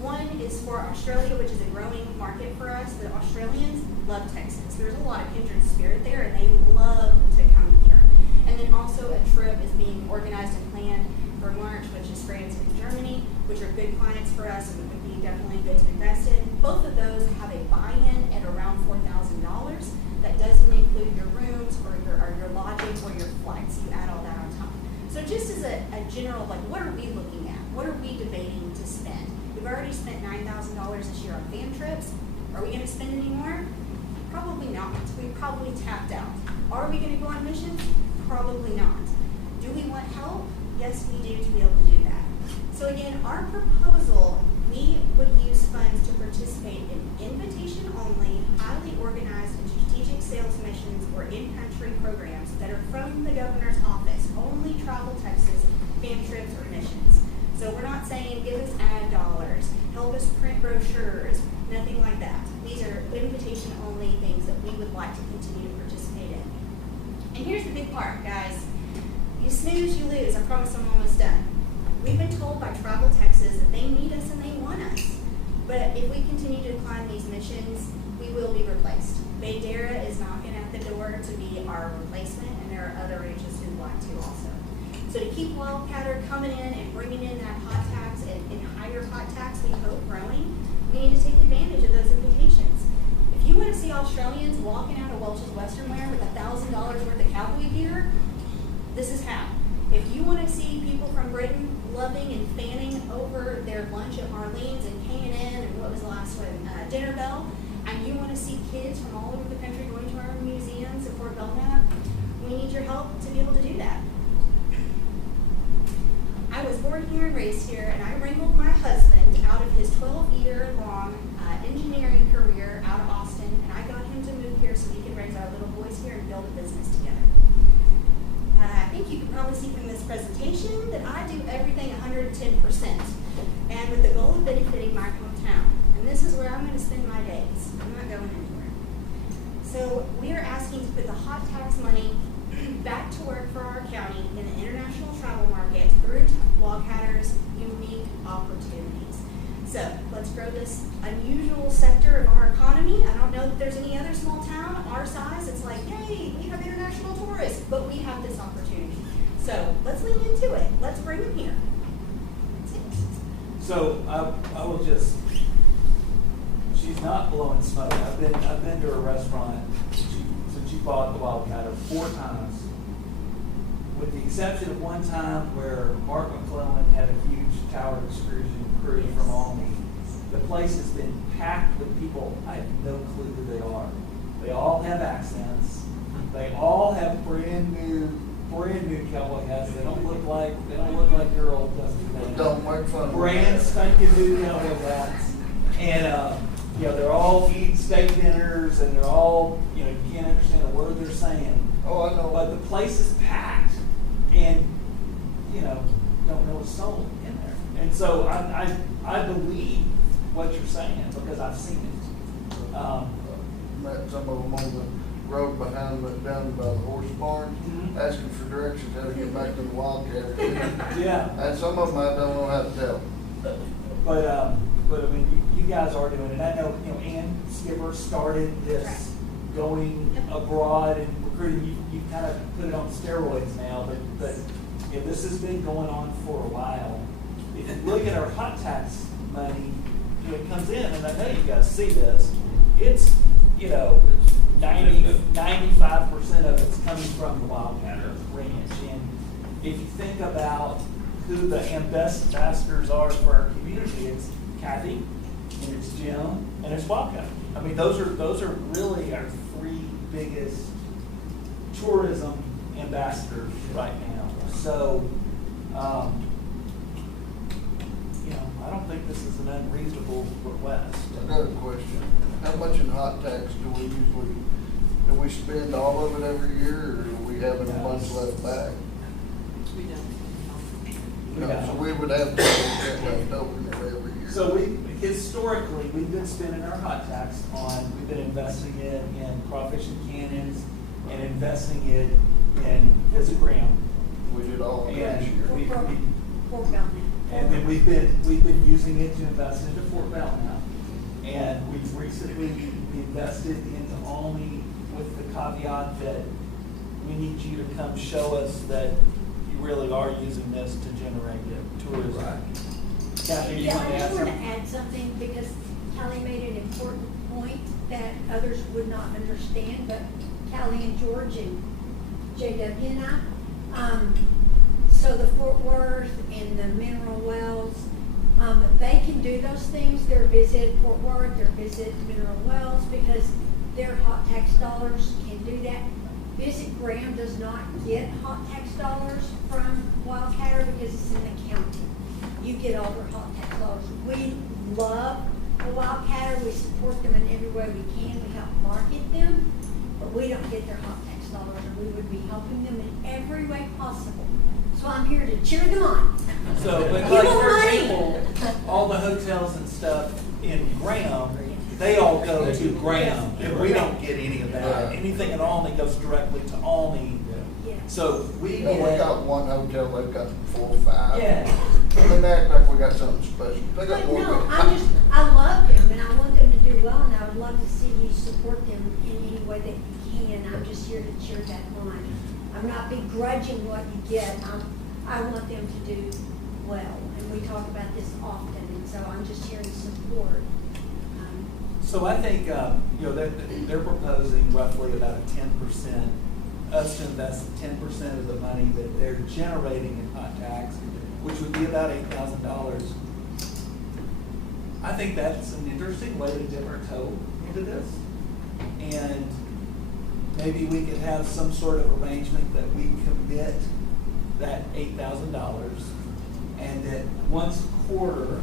One is for Australia, which is a growing market for us. The Australians love Texas. There's a lot of kindred spirit there, and they love to come here. And then also a trip is being organized and planned for March, which is France and Germany, which are good clients for us and would be definitely good to invest in. Both of those have a buy-in at around $4,000. That doesn't include your rooms or your lodging or your flights. You add all that on top. So just as a general, like, what are we looking at? What are we debating to spend? We've already spent $9,000 this year on fan trips. Are we going to spend any more? Probably not. We probably tapped out. Are we going to go on missions? Probably not. Do we want help? Yes, we do, to be able to do that. So again, our proposal, we would use funds to participate in invitation-only, highly organized and strategic sales missions or in-country programs that are from the governor's office, only Travel Texas, fan trips, or missions. So we're not saying give us ad dollars, help us print brochures, nothing like that. These are invitation-only things that we would like to continue to participate in. And here's the big part, guys. You snooze, you lose. I promise I'm almost done. We've been told by Travel Texas that they need us and they want us. But if we continue to decline these missions, we will be replaced. Bandera is knocking at the door to be our replacement, and there are other ranges who'd like to also. So to keep Wildcatter coming in and bringing in that hot tax and higher hot tax, we hope, growing, we need to take advantage of those invitations. If you want to see Australians walking out of Welch's Western Wear with $1,000 worth of cowboy gear, this is how. If you want to see people from Britain loving and fanning over their lunch at Marlene's and K&N and what was the last one, Dinner Bell, and you want to see kids from all over the country going to our museums at Fort Belknap, we need your help to be able to do that. I was born here and raised here, and I wrangled my husband out of his 12-year-long engineering career out of Austin, and I got him to move here so we could raise our little boys here and build a business together. I think you can probably see from this presentation that I do everything 110%, and with the goal of benefiting my hometown. And this is where I'm going to spend my days. I'm not going anywhere. So we are asking to put the hot tax money back to work for our county in the international travel market through Wildcatter's unique opportunities. So let's grow this unusual sector of our economy. I don't know that there's any other small town our size. It's like, yay, we have international tourists, but we have this opportunity. So let's lean into it. Let's bring them here. That's it. So I will just, she's not blowing smoke. I've been to a restaurant since you bought the Wildcatter 4 times, with the exception of one time where Mark McClellan had a huge tower excursion crew from Alney. The place has been packed with people. I have no clue who they are. They all have accents. They all have brand new brand new cowboy hats. They don't look like your old dusty thing. Don't make fun of me. Brand spanking new cowboy hats. And, you know, they're all eating steak dinners and they're all, you know, you can't understand a word they're saying. Oh, I know. But the place is packed and, you know, don't know what's sold in there. And so I believe what you're saying because I've seen it. Met some of them on the road behind, down by the horse barn, Mhm. asking for directions how to get back to the Wildcat. Yeah. And some of them I don't know how to tell. But I mean, you guys are doing it. I know, you know, Ann Skipper started this going abroad and recruiting. You kind of put it on steroids now, but you know, this has been going on for a while. If you look at our hot tax money, you know, it comes in, and I know you guys see this. It's, you know, 95% of it's coming from the Wildcatter Ranch. And if you think about who the ambassadors are for our community, it's Kathy, and it's Jim, and it's Wildcat. I mean, those are really our three biggest tourism ambassadors right now. So, you know, I don't think this is an unreasonable request. Another question, how much in hot tax do we spend all of it every year, or do we have a bunch left back? We don't. No, so we would have to get left over every year. So historically, we've been spending our hot tax on, we've been investing it in crawfish and cannons and investing it in Visit Graham. We did all of it this And year. Fort Belknap. And then we've been using it to invest into Fort Belknap. And we've recently invested into Almy with the caveat that we need you to come show us that you really are using this to generate tourism. Kathy, you Yeah, want to I add just want to something? add something because Callie made an important point that others would not understand, but Callie and George and JW and I, so the Fort Worth and the Mineral Wells, they can do those things, their Visit Fort Worth, their Visit Mineral Wells, because their hot tax dollars can do that. Visit Graham does not get hot tax dollars from Wildcatter because it's in the county. You get all their hot tax dollars. We love the Wildcatter, we support them in every way we can, we help market them, but we don't get their hot tax dollars, and we would be helping them in every way possible. So I'm here to cheer them on. So, but Give like, them for money. example, all the hotels and stuff in Graham, they all go to Graham, and we don't get any of that. Anything at Almy goes directly to Almy. Yeah. So we You know, we get, got one hotel, they've got 4 or 5. yeah, And they act like we got something special. They got But more. no, I love them, and I want them to do well, and I would love to see you support them in any way that you can. I'm just here to cheer that on. I'm not begrudging what you get. I want them to do well, and we talk about this often, and so I'm just here to support. so I think, you know, they're proposing roughly about a 10%, us to invest 10% of the money that they're generating in hot tax, which would be about $8,000. I think that's an interesting way to dip our toe into this. And maybe we could have some sort of arrangement that we commit that $8,000, and that once a quarter,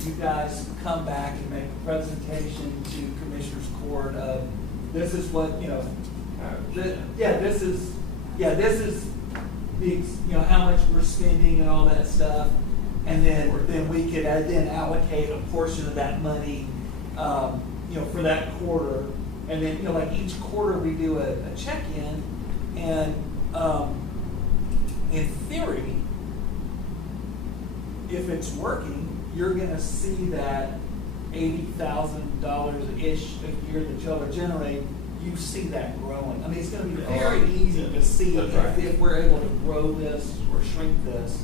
you guys come back and make a presentation to Commissioners Court of, this is what, you know, this is the, you know, how much we're spending and all that stuff. And then we could then allocate a portion of that money, you know, for that quarter. And then, you know, like each quarter we do a check-in, and in theory, if it's working, you're gonna see that $80,000-ish a year that y'all are generating, you see that growing. I mean, it's gonna be very easy to see That's right. if we're able to grow this or shrink this.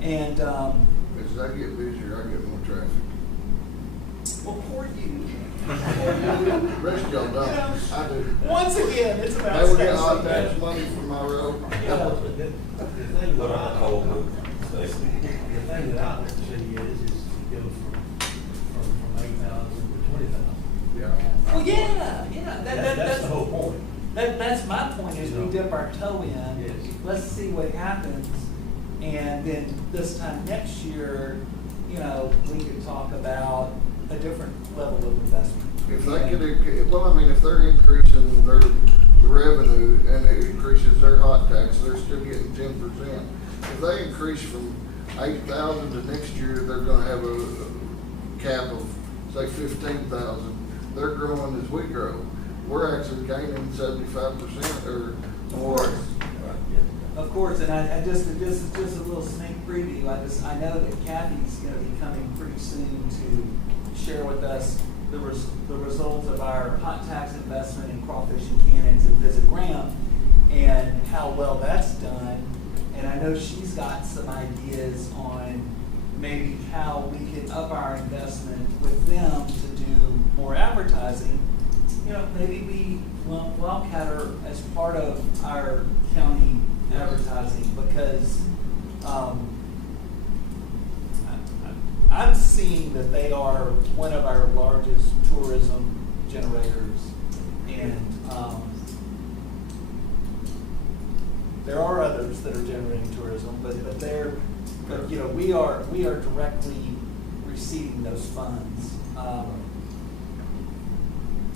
And, As I get busier, I get more traffic. well, poor you. The rest of y'all don't. I do. Once again, it's about They would get hot staffing. tax money from my road. Yeah. The thing Put that on a I, whole move. the thing that I don't see is to go from 8,000 to 20,000. Yeah. Well, yeah, That's the whole point. That's my point, is we dip our toe in. Yes. Let's see what happens, and then this time next year, you know, we could talk about a different level of investment. If they could, well, I mean, if they're increasing their revenue and it increases their hot tax, they're still getting 10%. If they increase from 8,000 to next year, they're gonna have a cap of, say, 15,000. They're growing as we grow. We're actually gaining 75% or more. Of course, and I just, this is just a little sneak preview. I know that Kathy's gonna be coming pretty soon to share with us the results of our hot tax investment in crawfish and cannons and Visit Graham, and how well that's done. And I know she's got some ideas on maybe how we can up our investment with them to do more advertising. You know, maybe we lump Wildcatter as part of our county advertising, because I'm seeing that they are one of our largest tourism generators, and there are others that are generating tourism, but you know, we are directly receiving those funds.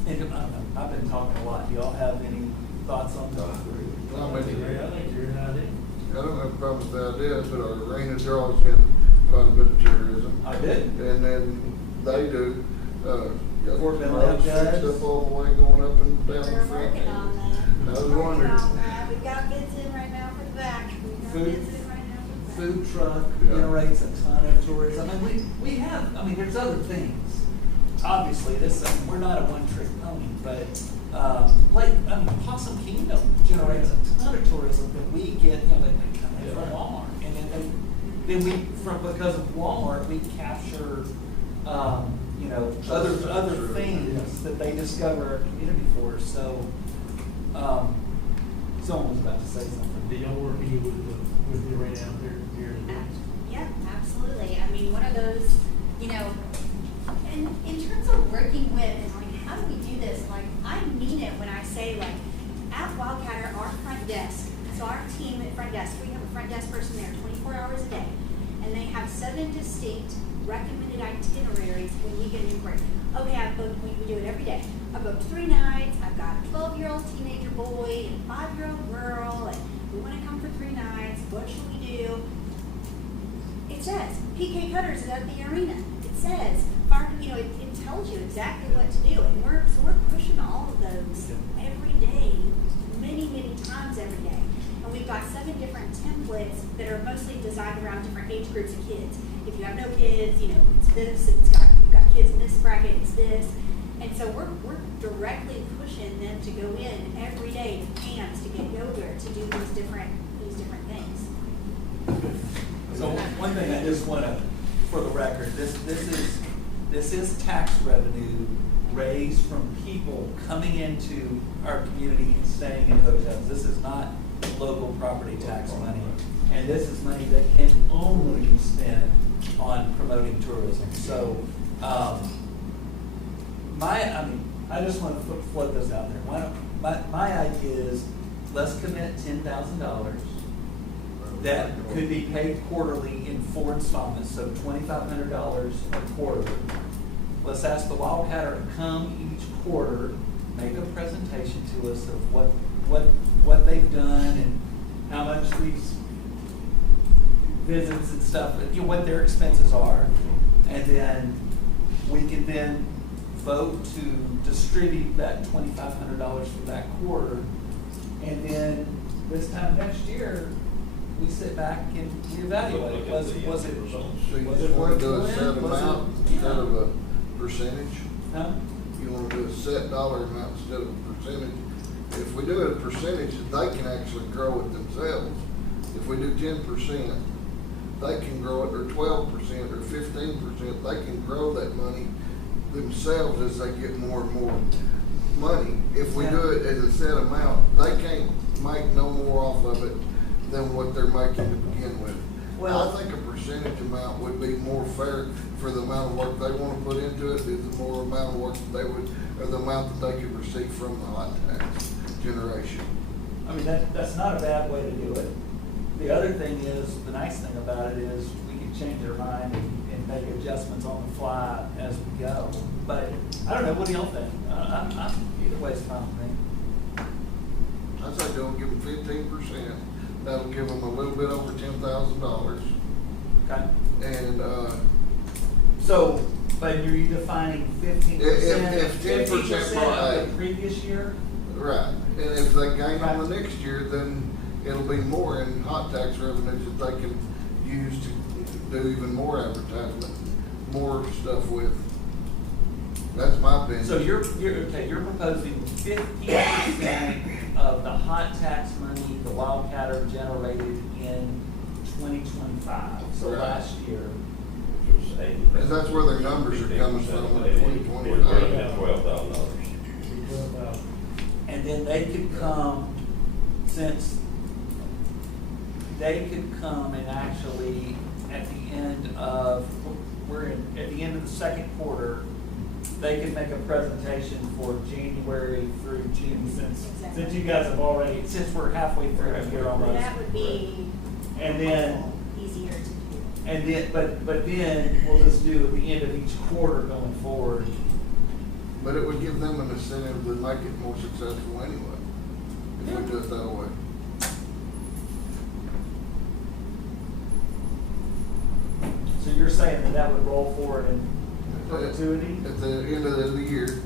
And I've been talking a lot. Do y'all have any thoughts on that? I mean, I think you're an idea. I don't have a problem with the idea, but our arena draws in quite a bit of tourism. I did. And then they do, Fort Benton roads does. fixed up all the way going up and down the We're front. working on that. I was We're wondering. working on that. We've got bids in right now for the back. We've got Food- bids in right now for the back. Food truck Yeah. generates a ton of tourism. I mean, we have, I mean, there's other things. Obviously, we're not a one-trick pony, but, Possum Kingdom generates a ton of tourism that we get, you know, they come in from Walmart. And then because of Walmart, we capture, you know, other things that they discover our community for. So, someone was about to say something. Do y'all work any with the arena out there here in the next? Yeah, absolutely. I mean, one of those, you know, and in terms of working with and like, how do we do this? Like, I mean it when I say, like, at Wildcatter, our front desk, so our team at front desk, we have a front desk person there 24 hours a day, and they have 7 distinct recommended itineraries when we get an inquiry. Okay, I've booked, we do it every day. I booked 3 nights, I've got a 12-year-old teenager boy and a 5-year-old girl, and we want to come for 3 nights, what should we do? It says, PK Cutters is at the arena. It says, you know, it tells you exactly what to do. And we're pushing all of those every day, many, many times every day. And we've got 7 different templates that are mostly designed around different age groups of kids. If you have no kids, you know, it's this, you've got kids in this bracket, it's this. And so we're directly pushing them to go in every day to camps, to get yoga, to do these different things. So one thing I just want to, for the record, this is tax revenue raised from people coming into our community and staying in hotels. This is not local property tax money. And this is money that can only be spent on promoting tourism. So, I just want to float this out there. My idea is, let's commit $10,000 that could be paid quarterly in 4 installments, so $2,500 a quarter. Let's ask the Wildcatter to come each quarter, make a presentation to us of what they've done and how much these visits and stuff, you know, what their expenses are, and then we can then vote to distribute that $2,500 for that quarter, and then this time next year, we sit back and reevaluate. Was it So you was just it want worth to do a doing? set Was it- amount yeah. instead of a percentage? Huh? You want to do a set dollar amount instead of a percentage? If we do it a percentage, they can actually grow it themselves. If we do 10%, they can grow it, or 12% or 15%, they can grow that money themselves as they get more and more money. If we do it as a set amount, they can't make no more off of it than what they're making to begin with. Well- I think a percentage amount would be more fair for the amount of work they want to put into it, is the more amount of work that they would, or the amount that they could receive from the hot tax. generation. I mean, that's not a bad way to do it. The other thing is, the nice thing about it is, we can change our mind and make adjustments on the fly as we go. But, I don't know, what do y'all think? Either way's fine with me. I say don't give them 15%. That'll give them a little bit over $10,000. Okay? And, So, but you're defining 15%? If 10% 15% more, of the previous year? right, and if they gain on the next year, then it'll be more in hot tax revenues that they can use to do even more advertisement, more stuff with. That's my opinion. So you're proposing 15% of the hot tax money the Wildcatter generated in 2025, so Right. last year. Because that's where their numbers are coming from in We're 2025. looking at $12,000. And then they could come, since they could come and actually, at the end of, at the end of the second quarter, they could make a presentation for January through June, since you guys have already, since we're halfway through the year almost. That would be And then, easier to do. and then, but then we'll just do at the end of each quarter going forward. But it would give them an incentive to make it more successful anyway, if we do it that way. So you're saying that that would roll forward in perpetuity? At the end of the year,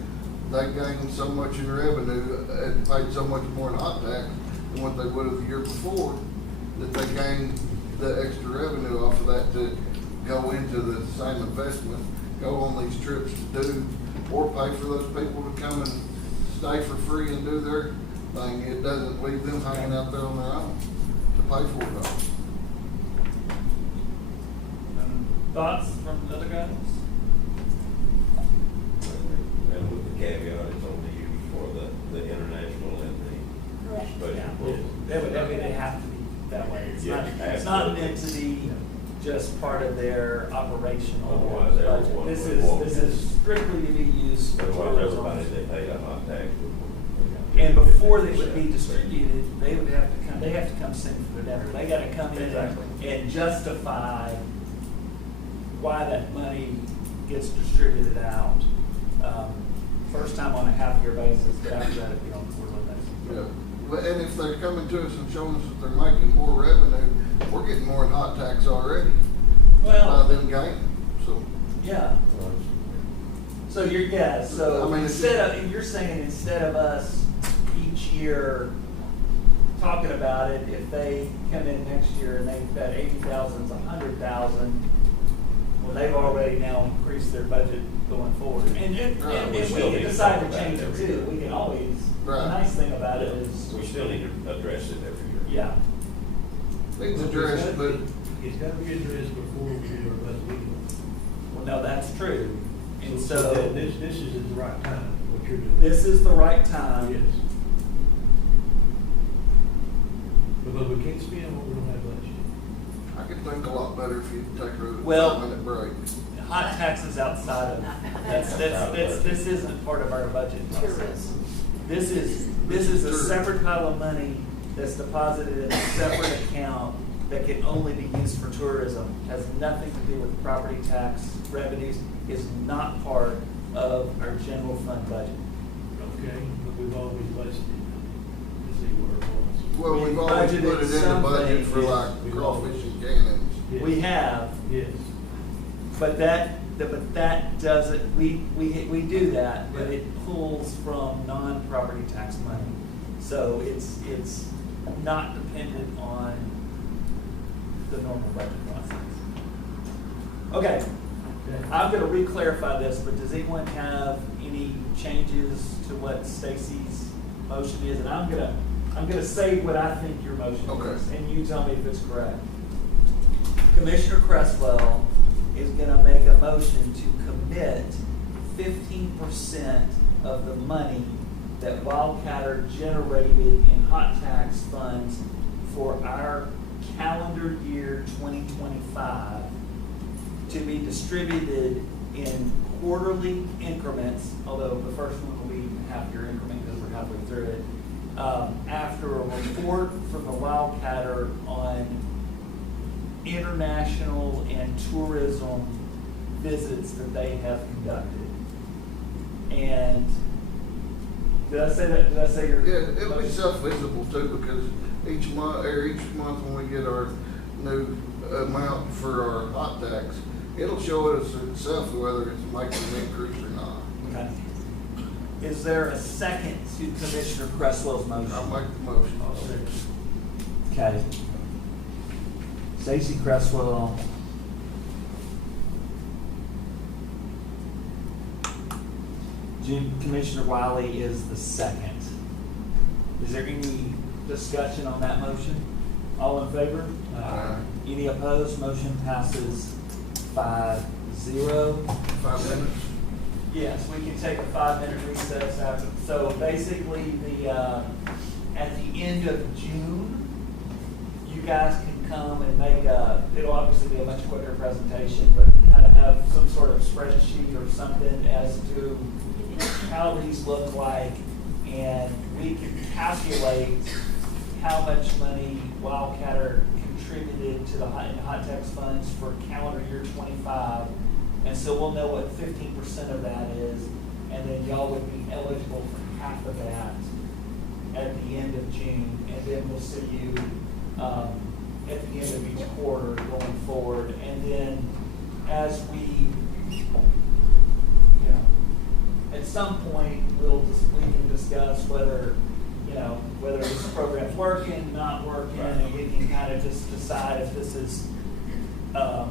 they gained so much in revenue and paid so much more in hot tax than what they would have the year before, that they gained the extra revenue off of that to go into the same investment, go on these trips to do, or pay for those people to come and stay for free and do their thing. It doesn't leave them hanging out there on their own to pay for it all. Thoughts from the other guys? And with the caveat, it's only used for the international and the Correct. special. They have to be that way. Yeah, It's not an absolutely. entity, just part of their operational Otherwise, budget. everyone This would walk is in. strictly to be used for Otherwise, everybody, tourism. they pay a hot tax. And before they would be distributed, they would have to come, they have to come sing for the dinner. They gotta come in Exactly. and justify why that money gets distributed out. First time on a half-year basis, but after that, it'd be on a quarterly basis. Yeah, but, and if they're coming to us and showing us that they're making more revenue, we're getting more in hot tax already by Well, them gaining, so. yeah. So so I mean, it's- you're saying instead of us each year talking about it, if they come in next year and they've got 80,000, 100,000, well, they've already now increased their budget going forward. And Right, we still need can to decide talk to about change it it every too. year. We can always, the Right. nice thing about it is, We still need to address it every year. yeah. Needs addressed, but It's gotta be addressed before we do our budget meeting. Well, no, that's true. And This is at the right time, what you're doing. this is the right time. Yes. Because we can't spend what we don't have budget. I could think a lot better if you'd take a Well- 5-minute break. Hot taxes outside of, this isn't part of our budget process. Tourism. This is a separate pile of money that's deposited in a separate account that can only be used for tourism. Has nothing to do with property tax revenues, is not part of our general fund budget. Okay, but we've always budgeted to see where it was. Well, We we've always budgeted put it in the budget for something. like We've crawfish and cannons. Yes. We have, Yes. but that doesn't, we do that, but it pulls from non-property tax money. So it's not dependent on the normal budget process. Okay, I'm gonna re-clarify this, but does anyone have any changes to what Stacy's motion is? And I'm gonna say what I think your motion Okay. is, and you tell me if it's correct. Commissioner Cresswell is gonna make a motion to commit 15% of the money that Wildcatter generated in hot tax funds for our calendar year 2025 to be distributed in quarterly increments, although the first one will be half-year increment because we're halfway through it, after a report from the Wildcatter on international and tourism visits that they have conducted. And did I say that? Did I say your? Yeah, it'll be self-visible too, because each month when we get our new amount for our hot tax, it'll show us itself whether it's making an increase or not. Okay. Is there a second to Commissioner Cresswell's motion? I'll make the motion. Okay. Stacy Cresswell. Commissioner Wiley is the second. Is there any discussion on that motion? All in favor? Aye. Any opposed? Motion passes 5-0. 5 minutes. Yes, we can take a 5-minute recess after. So basically, at the end of June, you guys can come and make it'll obviously be a much quicker presentation, but have some sort of spreadsheet or something as to how these look like, and we can calculate how much money Wildcatter contributed to the hot tax funds for calendar year 25. And so we'll know what 15% of that is, and then y'all would be eligible for half of that at the end of June, and then we'll see you at the end of each quarter going forward. And then as we, at some point, we can discuss whether, whether this program's working, not working, and we can kind of just decide if this is a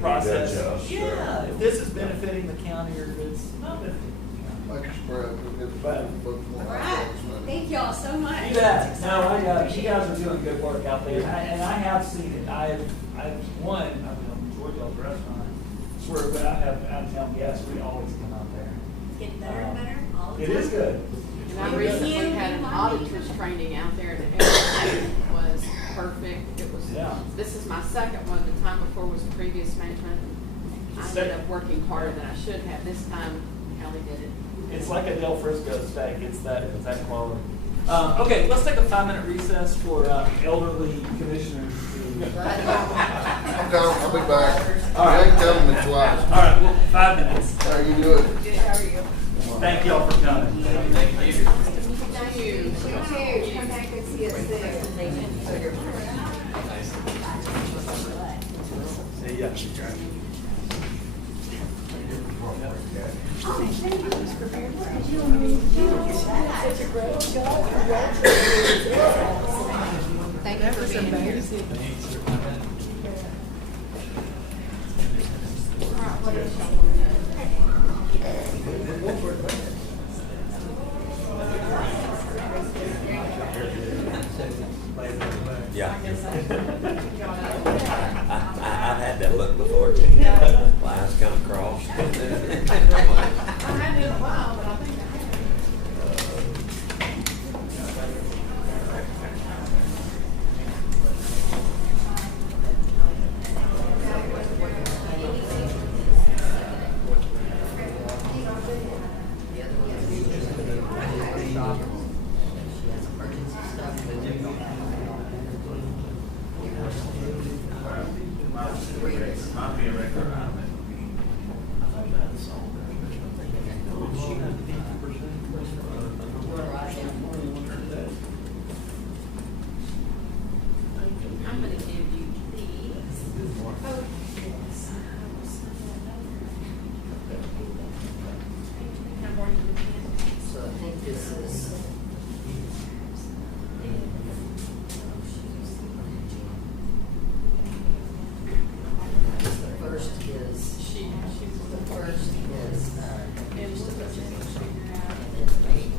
process. Yeah, if this is benefiting the county or if it's not benefiting the county. Make a spread, we'll get the folks more. All right, thank y'all so much. You bet. No, you guys are doing good work out there, and I have seen it. I've Georgia's restaurant, where I have out-of-town guests, we always come out there. Getting better and better all the It time. is good. And I recently had an auditor's training out there, and everything was perfect. It was, Yeah. this is my second one. The time before was the previous management. I ended up working harder than I should have. This time, Kelly did it. It's like a Del Frisco steak. It's that quality. Okay, let's take a 5-minute recess for elderly commissioners. I'm down, I'll be back. All right. I ain't telling me twice. All right, well, 5 minutes. How you doing? Good, how are you? Thank y'all for coming. Thank you. Come back and see us there. Thank you for being here. Yeah. I've had that look before. Lines kind of crossed. I hadn't in a while, but I think I have. I'm gonna give you these. Oh, yes. Can I borrow your pen? So I think this is. The first is, the first is, And just put your finger out. and then eight.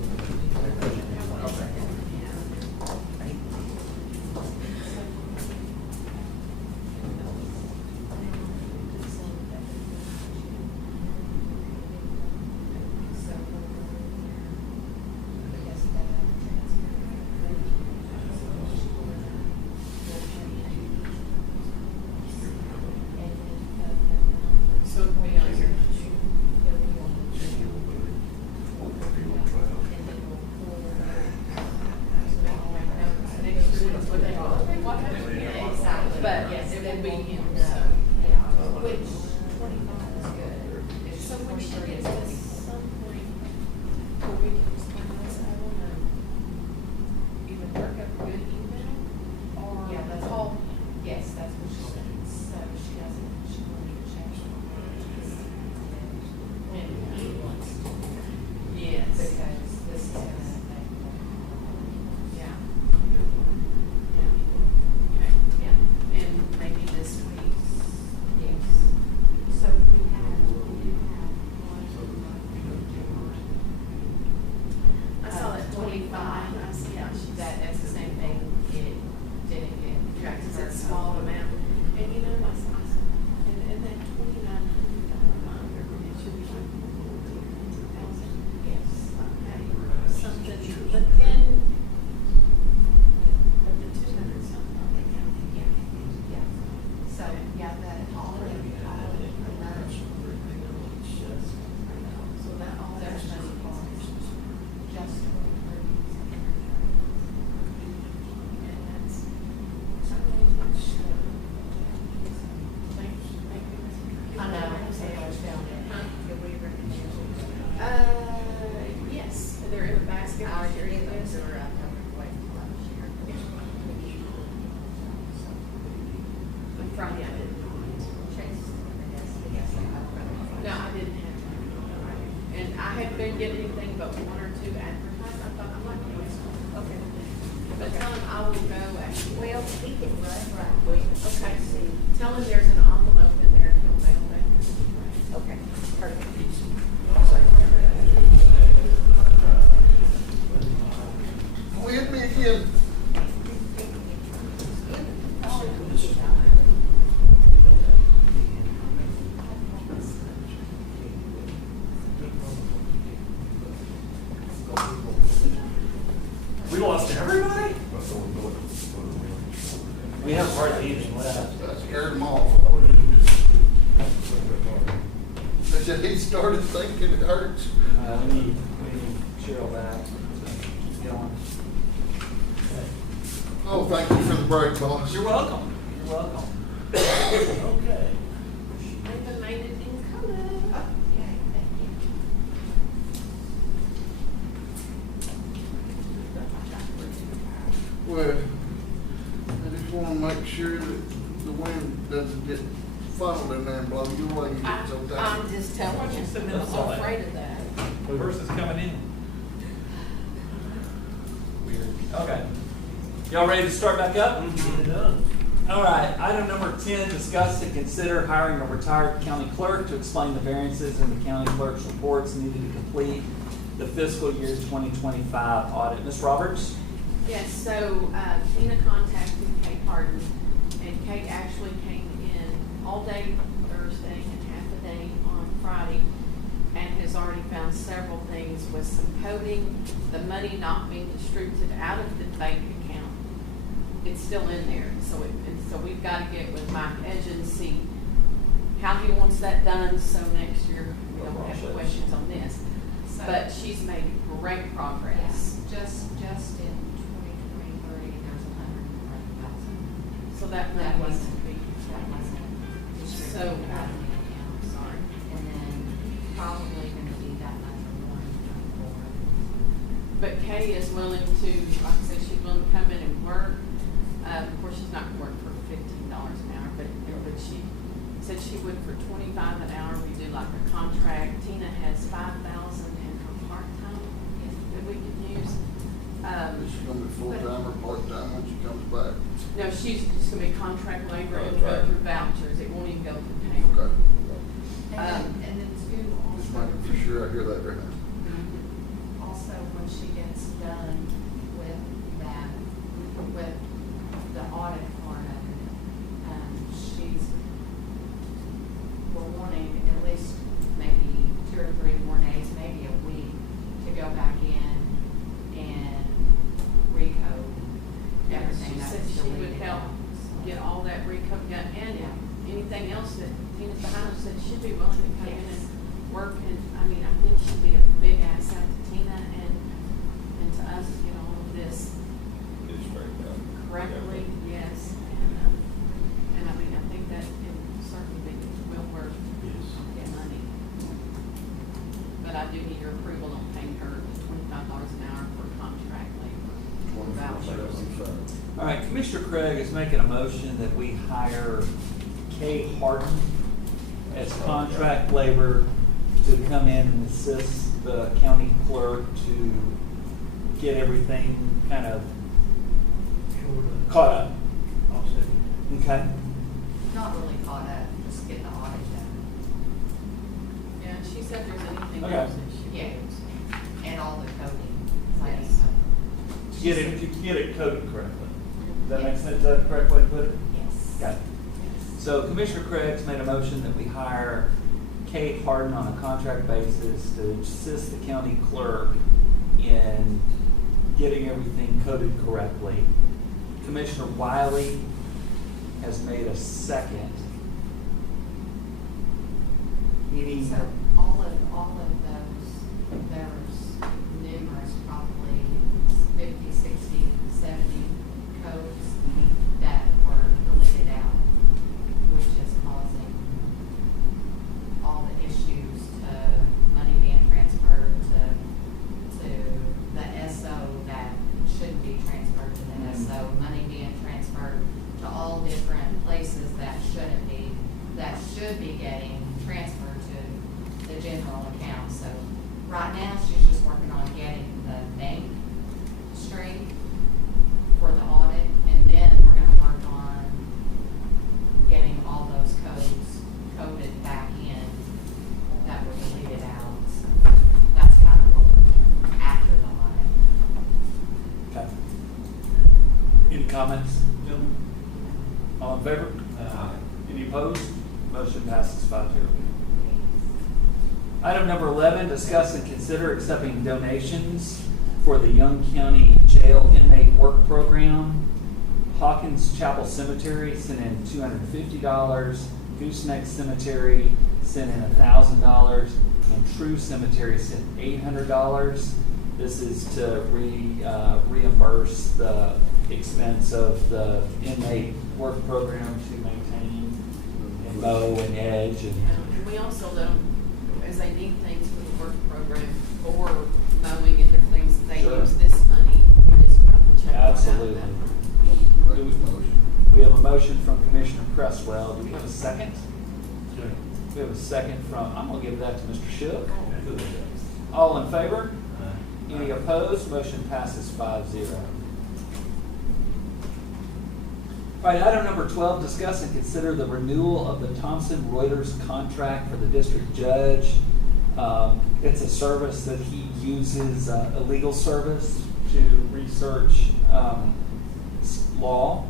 should get to some point where we can explain this, I wanna either work up a good email or. Yeah, that's call. Yes, that's what she said. So she doesn't, she wanted to change it. And he wants to. Yes. Because this is gonna affect. Yeah. Yeah. Okay, yeah, and maybe this week. Yes. So we have I saw that 25, I see, yeah, she's. That's the same thing, it didn't get tracked. It's a small amount, and you know, I saw, and that $2,900 amount, it should be like 2,000. Yes. Something, but then, but the 200 something, I think, Yeah, yeah. So, yeah, that all of it, so that all there's that's money money for costs. just And that's something that should. I know, Taylor's found it. Huh? Did we recommend? Yes, they're in the basket. Our Sure it those is. are wait till last year. From the other Chase, yes, No, I didn't have time. And I hadn't been getting anything but one or two advertised. I thought, I'm not gonna waste time. Okay. But tell him I will go actually. well, we can run Okay, tell him there's an envelope in there, he'll mail that. Okay, perfect. Oh, hit me again. We lost everybody? We have hardly anything left. That scared them off. They said he started thinking it hurts. We need Cheryl back. Going. Oh, thank you for the break, boss. You're welcome. You're welcome. Okay. Ain't made anything coming. Okay, thank you. Well, I just wanna make sure that the wind doesn't get funneled in there and blow you away. You get so I'm tired. just telling you, I'm so afraid of that. The person's coming in. Weird. Okay. Y'all ready to start back up? Get it done. All right, item number 10, discuss and consider hiring a retired county clerk to explain the variances in the county clerk's reports needed to complete the fiscal year 2025 audit. Ms. Roberts? Yes, so Tina contacted Kate Harden, and Kate actually came in all day Thursday and half a day on Friday, and has already found several things with some coding, the money not being distributed out of the bank account. It's still in there, so we've got to get with Mike Edge and see how he wants that done, so next year we don't have questions on this. So- But she's made great progress. Just in 2023, there's 130,000. So that money That needs wasn't, to be. that wasn't distributed So- out of the account, sorry. And then probably gonna be that much or more in 24. But Kay is willing to, like I said, she's willing to come in and work. Of course, she's not gonna work for $15 an hour, but she said she would for 25 an hour. We do like a contract. Tina has 5,000 in her part-time that we could use. Is she gonna be full-time or part-time when she comes back? No, she's just gonna be contract labor and go Contract. through vouchers. It won't even go through payroll. Okay. And then too, Just also. making for sure I hear that right. Also, when she gets done with that, with the audit part of it, we're wanting at least maybe 2 or 3 more days, maybe a week, to go back in and recode everything She that said was she would deleted help out, so. get all that recode done, and anything else that Tina's behind us said she'd be willing to come in and work, and, I mean, I think she'd be a big asset to Tina and to us to get all of this correctly, yes, and I mean, I think that can certainly be, will work. do need your approval on paying her $25 an hour for contract labor vouchers. All right, Commissioner Craig is making a motion that we hire Kay Harden as contract labor to come in and assist the county clerk to get everything kind of caught up. I'll second. Okay? Not really caught up, just get the audit done. Yeah, and she said there's anything Okay. else that she Yeah. needs. And all the coding. like, Yes. Get it, if you get it coded correctly. Does that make sense? Is that the correct way to put it? Yes. Got it. So Commissioner Craig's made a motion that we hire Kate Harden on a contract basis to assist the county clerk in getting everything coded correctly. Commissioner Wiley has made a second. Any, So all of those, there's numerous, probably 50, 60, 70 codes that were deleted out, which is causing all the issues to money being transferred to the SO that shouldn't be transferred to the SO, money being transferred to all different places that shouldn't be, that should be getting transferred to the general account. So right now, she's just working on getting the bank straight for the audit, and then we're gonna work on getting all those codes coded back in that were deleted out. So that's kind of what we're doing after the audit. okay. Any comments, gentlemen? All in favor? Any opposed? Motion passes 5-0. Item number 11, discuss and consider accepting donations for the Young County Jail Inmate Work Program. Hawkins Chapel Cemetery sent in $250. Gooseneck Cemetery sent in $1,000. And True Cemetery sent $800. This is to reimburse the expense of the inmate work program to maintain and mow and edge and. And we also, though, as they need things for the work program or mowing and different things, they Sure. use this money. We just have to check. Absolutely. Make a motion. We have a motion from Commissioner Cresswell. Do we have a second? We have a second from, I'm gonna give that to Mr. Shook. All in favor? Any opposed? Motion passes 5-0. All right, item number 12, discuss and consider the renewal of the Thomson Reuters contract for the district judge. It's a service that he uses, a legal service to research law.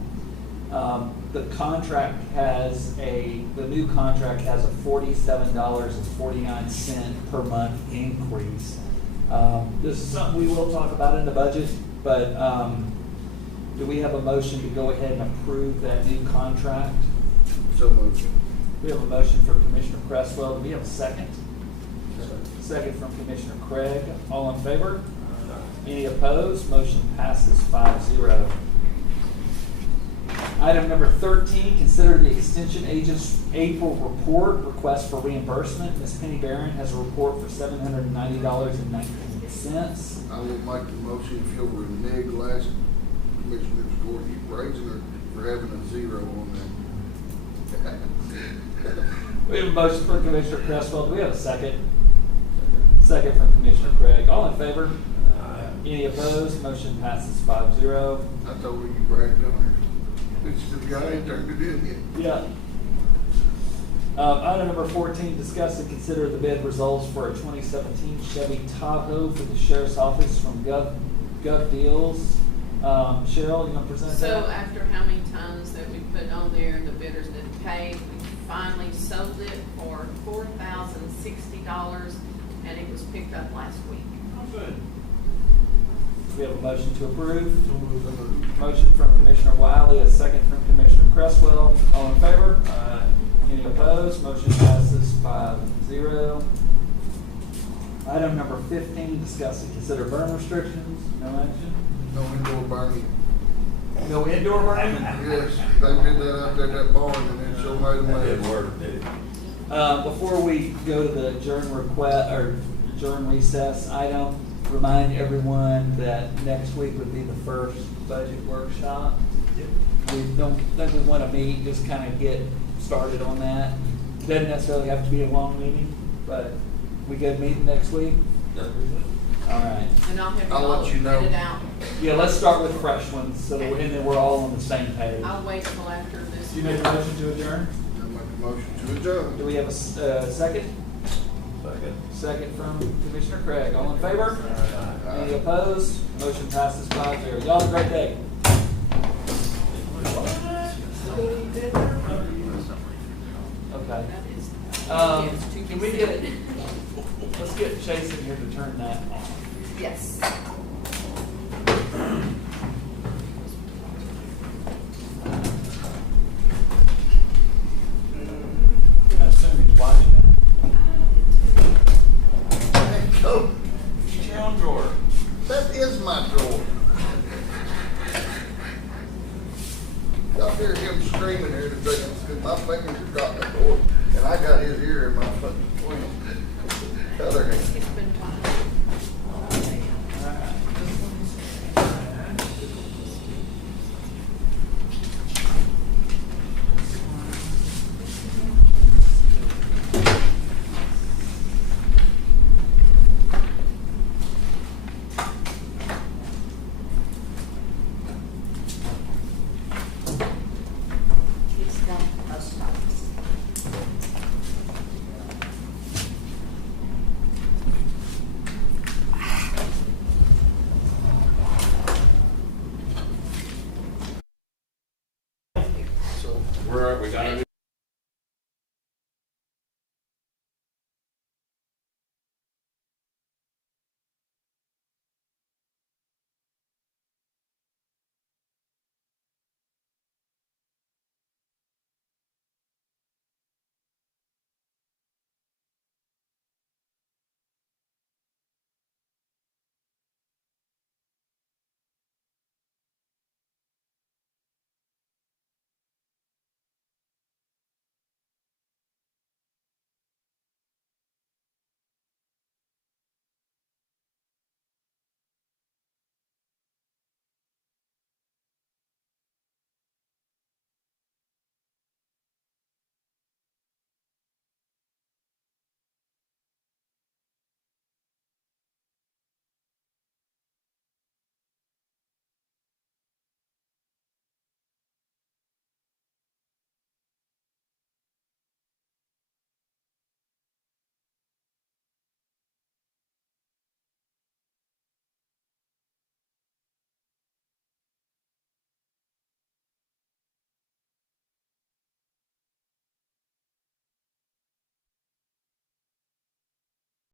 The contract has the new contract has a $47.49 per month increase. This is something we will talk about in the budget, but do we have a motion to go ahead and approve that new contract? So moved. We have a motion from Commissioner Cresswell. Do we have a second? Second from Commissioner Craig. All in favor? Any opposed? Motion passes 5-0. Item number 13, consider the extension agent's April report, request for reimbursement. Ms. Penny Barron has a report for $790.19. I will make the motion if you'll renege last commissioner's court, keep raising her for having a zero on that. We have a motion from Commissioner Cresswell. Do we have a second? Second from Commissioner Craig. All in favor? Any opposed? Motion passes 5-0. I told her you bragged on her. It's the guy ain't turned it in yet. Yeah. Item number 14, discuss and consider the bid results for a 2017 Chevy Tahoe for the Sheriff's Office from Gov Deals. Cheryl, you want to present that? So after how many times that we put on there and the bidders didn't pay, we finally sold it for $4,060, and it was picked up last week. Oh, good. We have a motion to approve. Motion from Commissioner Wiley, a second from Commissioner Cresswell. All in favor? Any opposed? Motion passes 5-0. Item number 15, discuss and consider burn restrictions. No action. No indoor burning. No indoor burning? Yes, they did that out there at that barn and it sure made them That mad. didn't work, did it? Before we go to the adjourn adjourn recess item. Remind everyone that next week would be the first budget workshop. We don't think we want to meet, just kind of get started on that. Doesn't necessarily have to be a long meeting, but we get a meeting next week? All right. And I'll have you I'll all let you know. print it out. Yeah, let's start with fresh ones, so that Okay. and then we're all on the same page. I'll wait till after this. Do you make a motion to adjourn? I make a motion to adjourn. Do we have a second? Second. Second from Commissioner Craig. All in favor? Any opposed? Motion passes 5-0. Y'all have a great day. Okay. That is. Can we get, let's get Chase in here to turn that on. Yes. I assume he's watching it. Hey, go. Down drawer. That is my drawer. Y'all hear him screaming here today, because my fingers are caught in the door, and I got his ear in my fucking twin. Other hand.